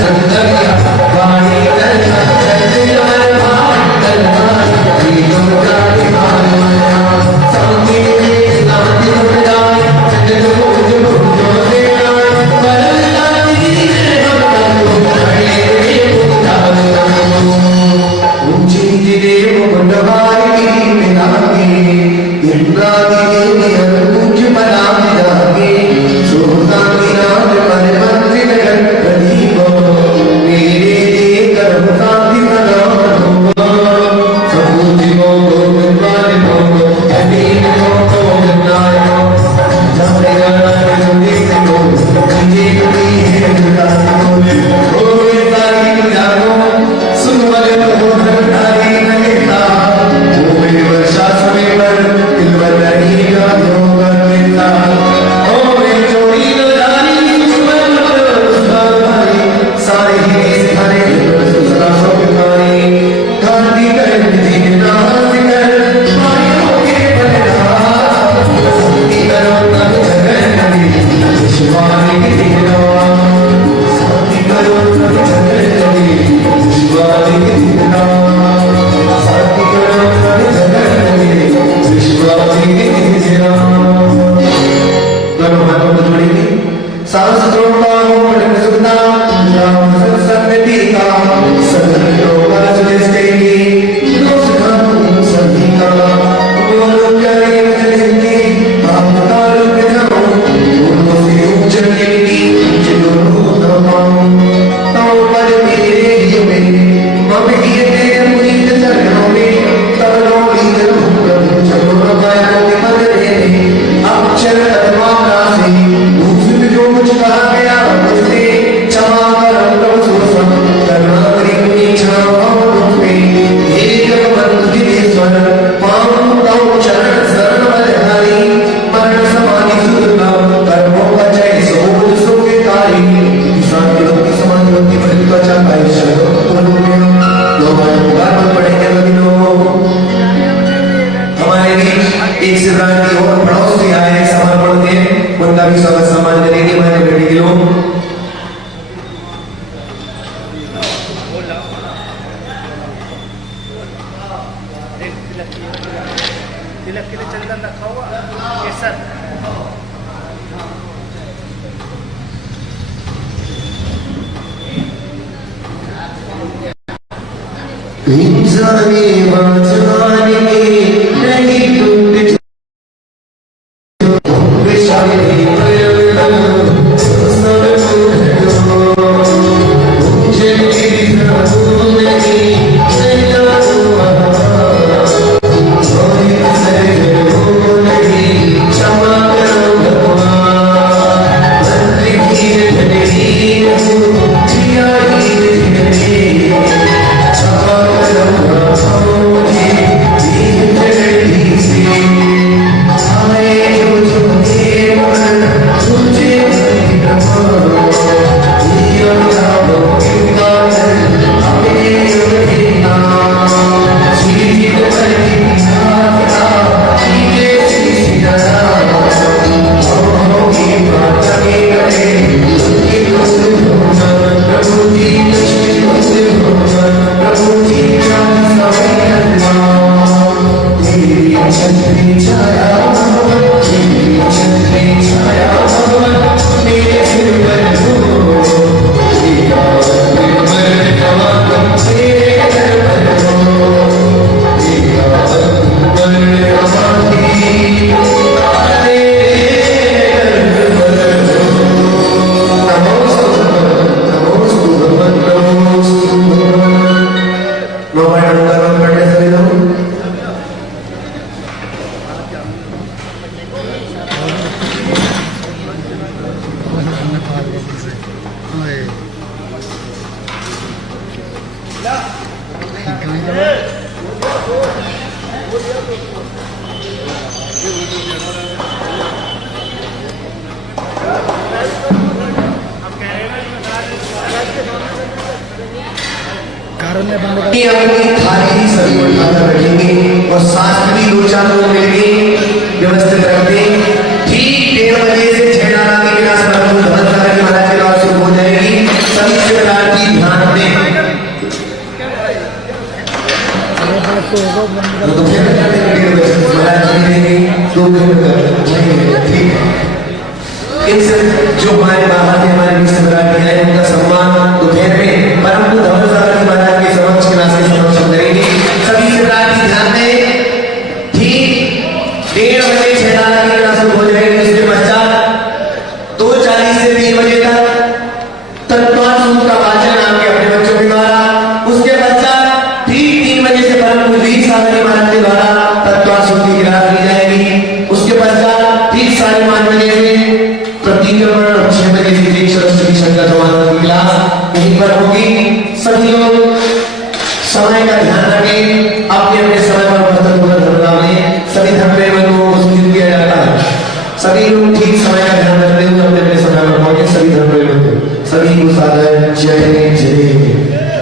सुंदरिया वाणी करना चलते हमारे भाग करना दीपम जाने मारना सामने नाती बजाए चंद्र को जो देना बरला दीने हम खड़े ऊंची दिले मुंडवारी मिलागे इंद्रादी देवी ऊंच बना जागे सोना मीनार पर मंदिर प्रदीप मेरे कर्म शांति बना सबूत को विद्वान को अधीन को नायो जाने गाना सुने को ये कोई है जुदाई को सारी जानो सुन वाले तो नारी नगेता वो मेरे वर्षा समय पर दिलवर नहीं का होगा मिलता ओ मेरी चोरी न जानी दुश्मन भाई सारे ही सिखाने सुसरा सो बीमारी गांधी कर दिन नाच कर मायों के बलरा संति करो तब जगन नदी शिवानी की दिनवा संति करो तब जगन नदी शिवानी की दिनवा संति करो तब जगन नदी शिवानी की दिनवा दोनों हाथों को जोड़ेंगे सांस जोड़ता हूँ पढ़ने सुनना राम सत्संगति का सदन योगा सुनिश्चयी दोष खानू सभी का बोलो करे वचनेंगे आप काल पे जाओ बोलो से उच्चने की जिलो दमाओ तो पर मेरे ही में मम ही तेरे मुरीद चरणों में तबलों की जरूर चलो रबाया के बदले अक्षर अधवाना से दूसरे जो कुछ कहा गया मुझसे क्षमा कर प्रभु सुसम करना तेरी इच्छा और में हे जगवंत दिनेश्वर पावन तव चरण शरण बलिहारी मरण समाधि सुदुर्लभ कर्मों का जय सोच सोके कारी शांति भक्ति समाधि भक्ति भक्ति का चाहता है शरण बोलो लोग बार पढ़ेंगे बगिनो हमारे बीच एक सिद्धांत की और पड़ोसी आए समर्पण के उनका भी स्वागत सम्मान करेंगे हमारे बेटे के लोग तिलक के लिए चंदन रखा हुआ केसर इंसानी बाजाने नहीं टूट विशाली मुझे नहीं क्षमा करो अपनी थाली सभी उठाकर रखेंगे और शास्त्री दो चार लोग मिलके व्यवस्थित रखते। ठीक 1:30 बजे से 6:00 के बिना परम धर्मशाला के महाराज के द्वार शुरू हो जाएगी। सभी शिवरात्रि ध्यान दें। तो फिर महाराज जी देंगे 2 घंटे ठीक है। इनसे जो हमारे बाबा के हमारे बीच शिवरात्रि है उनका सम्मान दोपहर में परम धर्मशाला के महाराज के समक्ष के नाम से समक्ष करेंगे। सभी शिवरात्रि ध्यान दें। ठीक 1:30 बजे 6:00 के बिना शुरू हो जाएगी। इसके पश्चात 2:40 से 3 बजे तक तत्वान सूत्र का वाचन आपके अपने बच्चों के द्वारा। उसके पश्चात ठीक 3 बजे से परम पूज्य साधु महाराज के द्वारा तत्वान सूत्र की क्लास ली जाएगी। उसके पश्चात ठीक 5:30 बजे से प्रतिक्रमण और 6 बजे से सरस्वती संगत की क्लास यहीं पर होगी। सभी लोग समय का ध्यान रखें।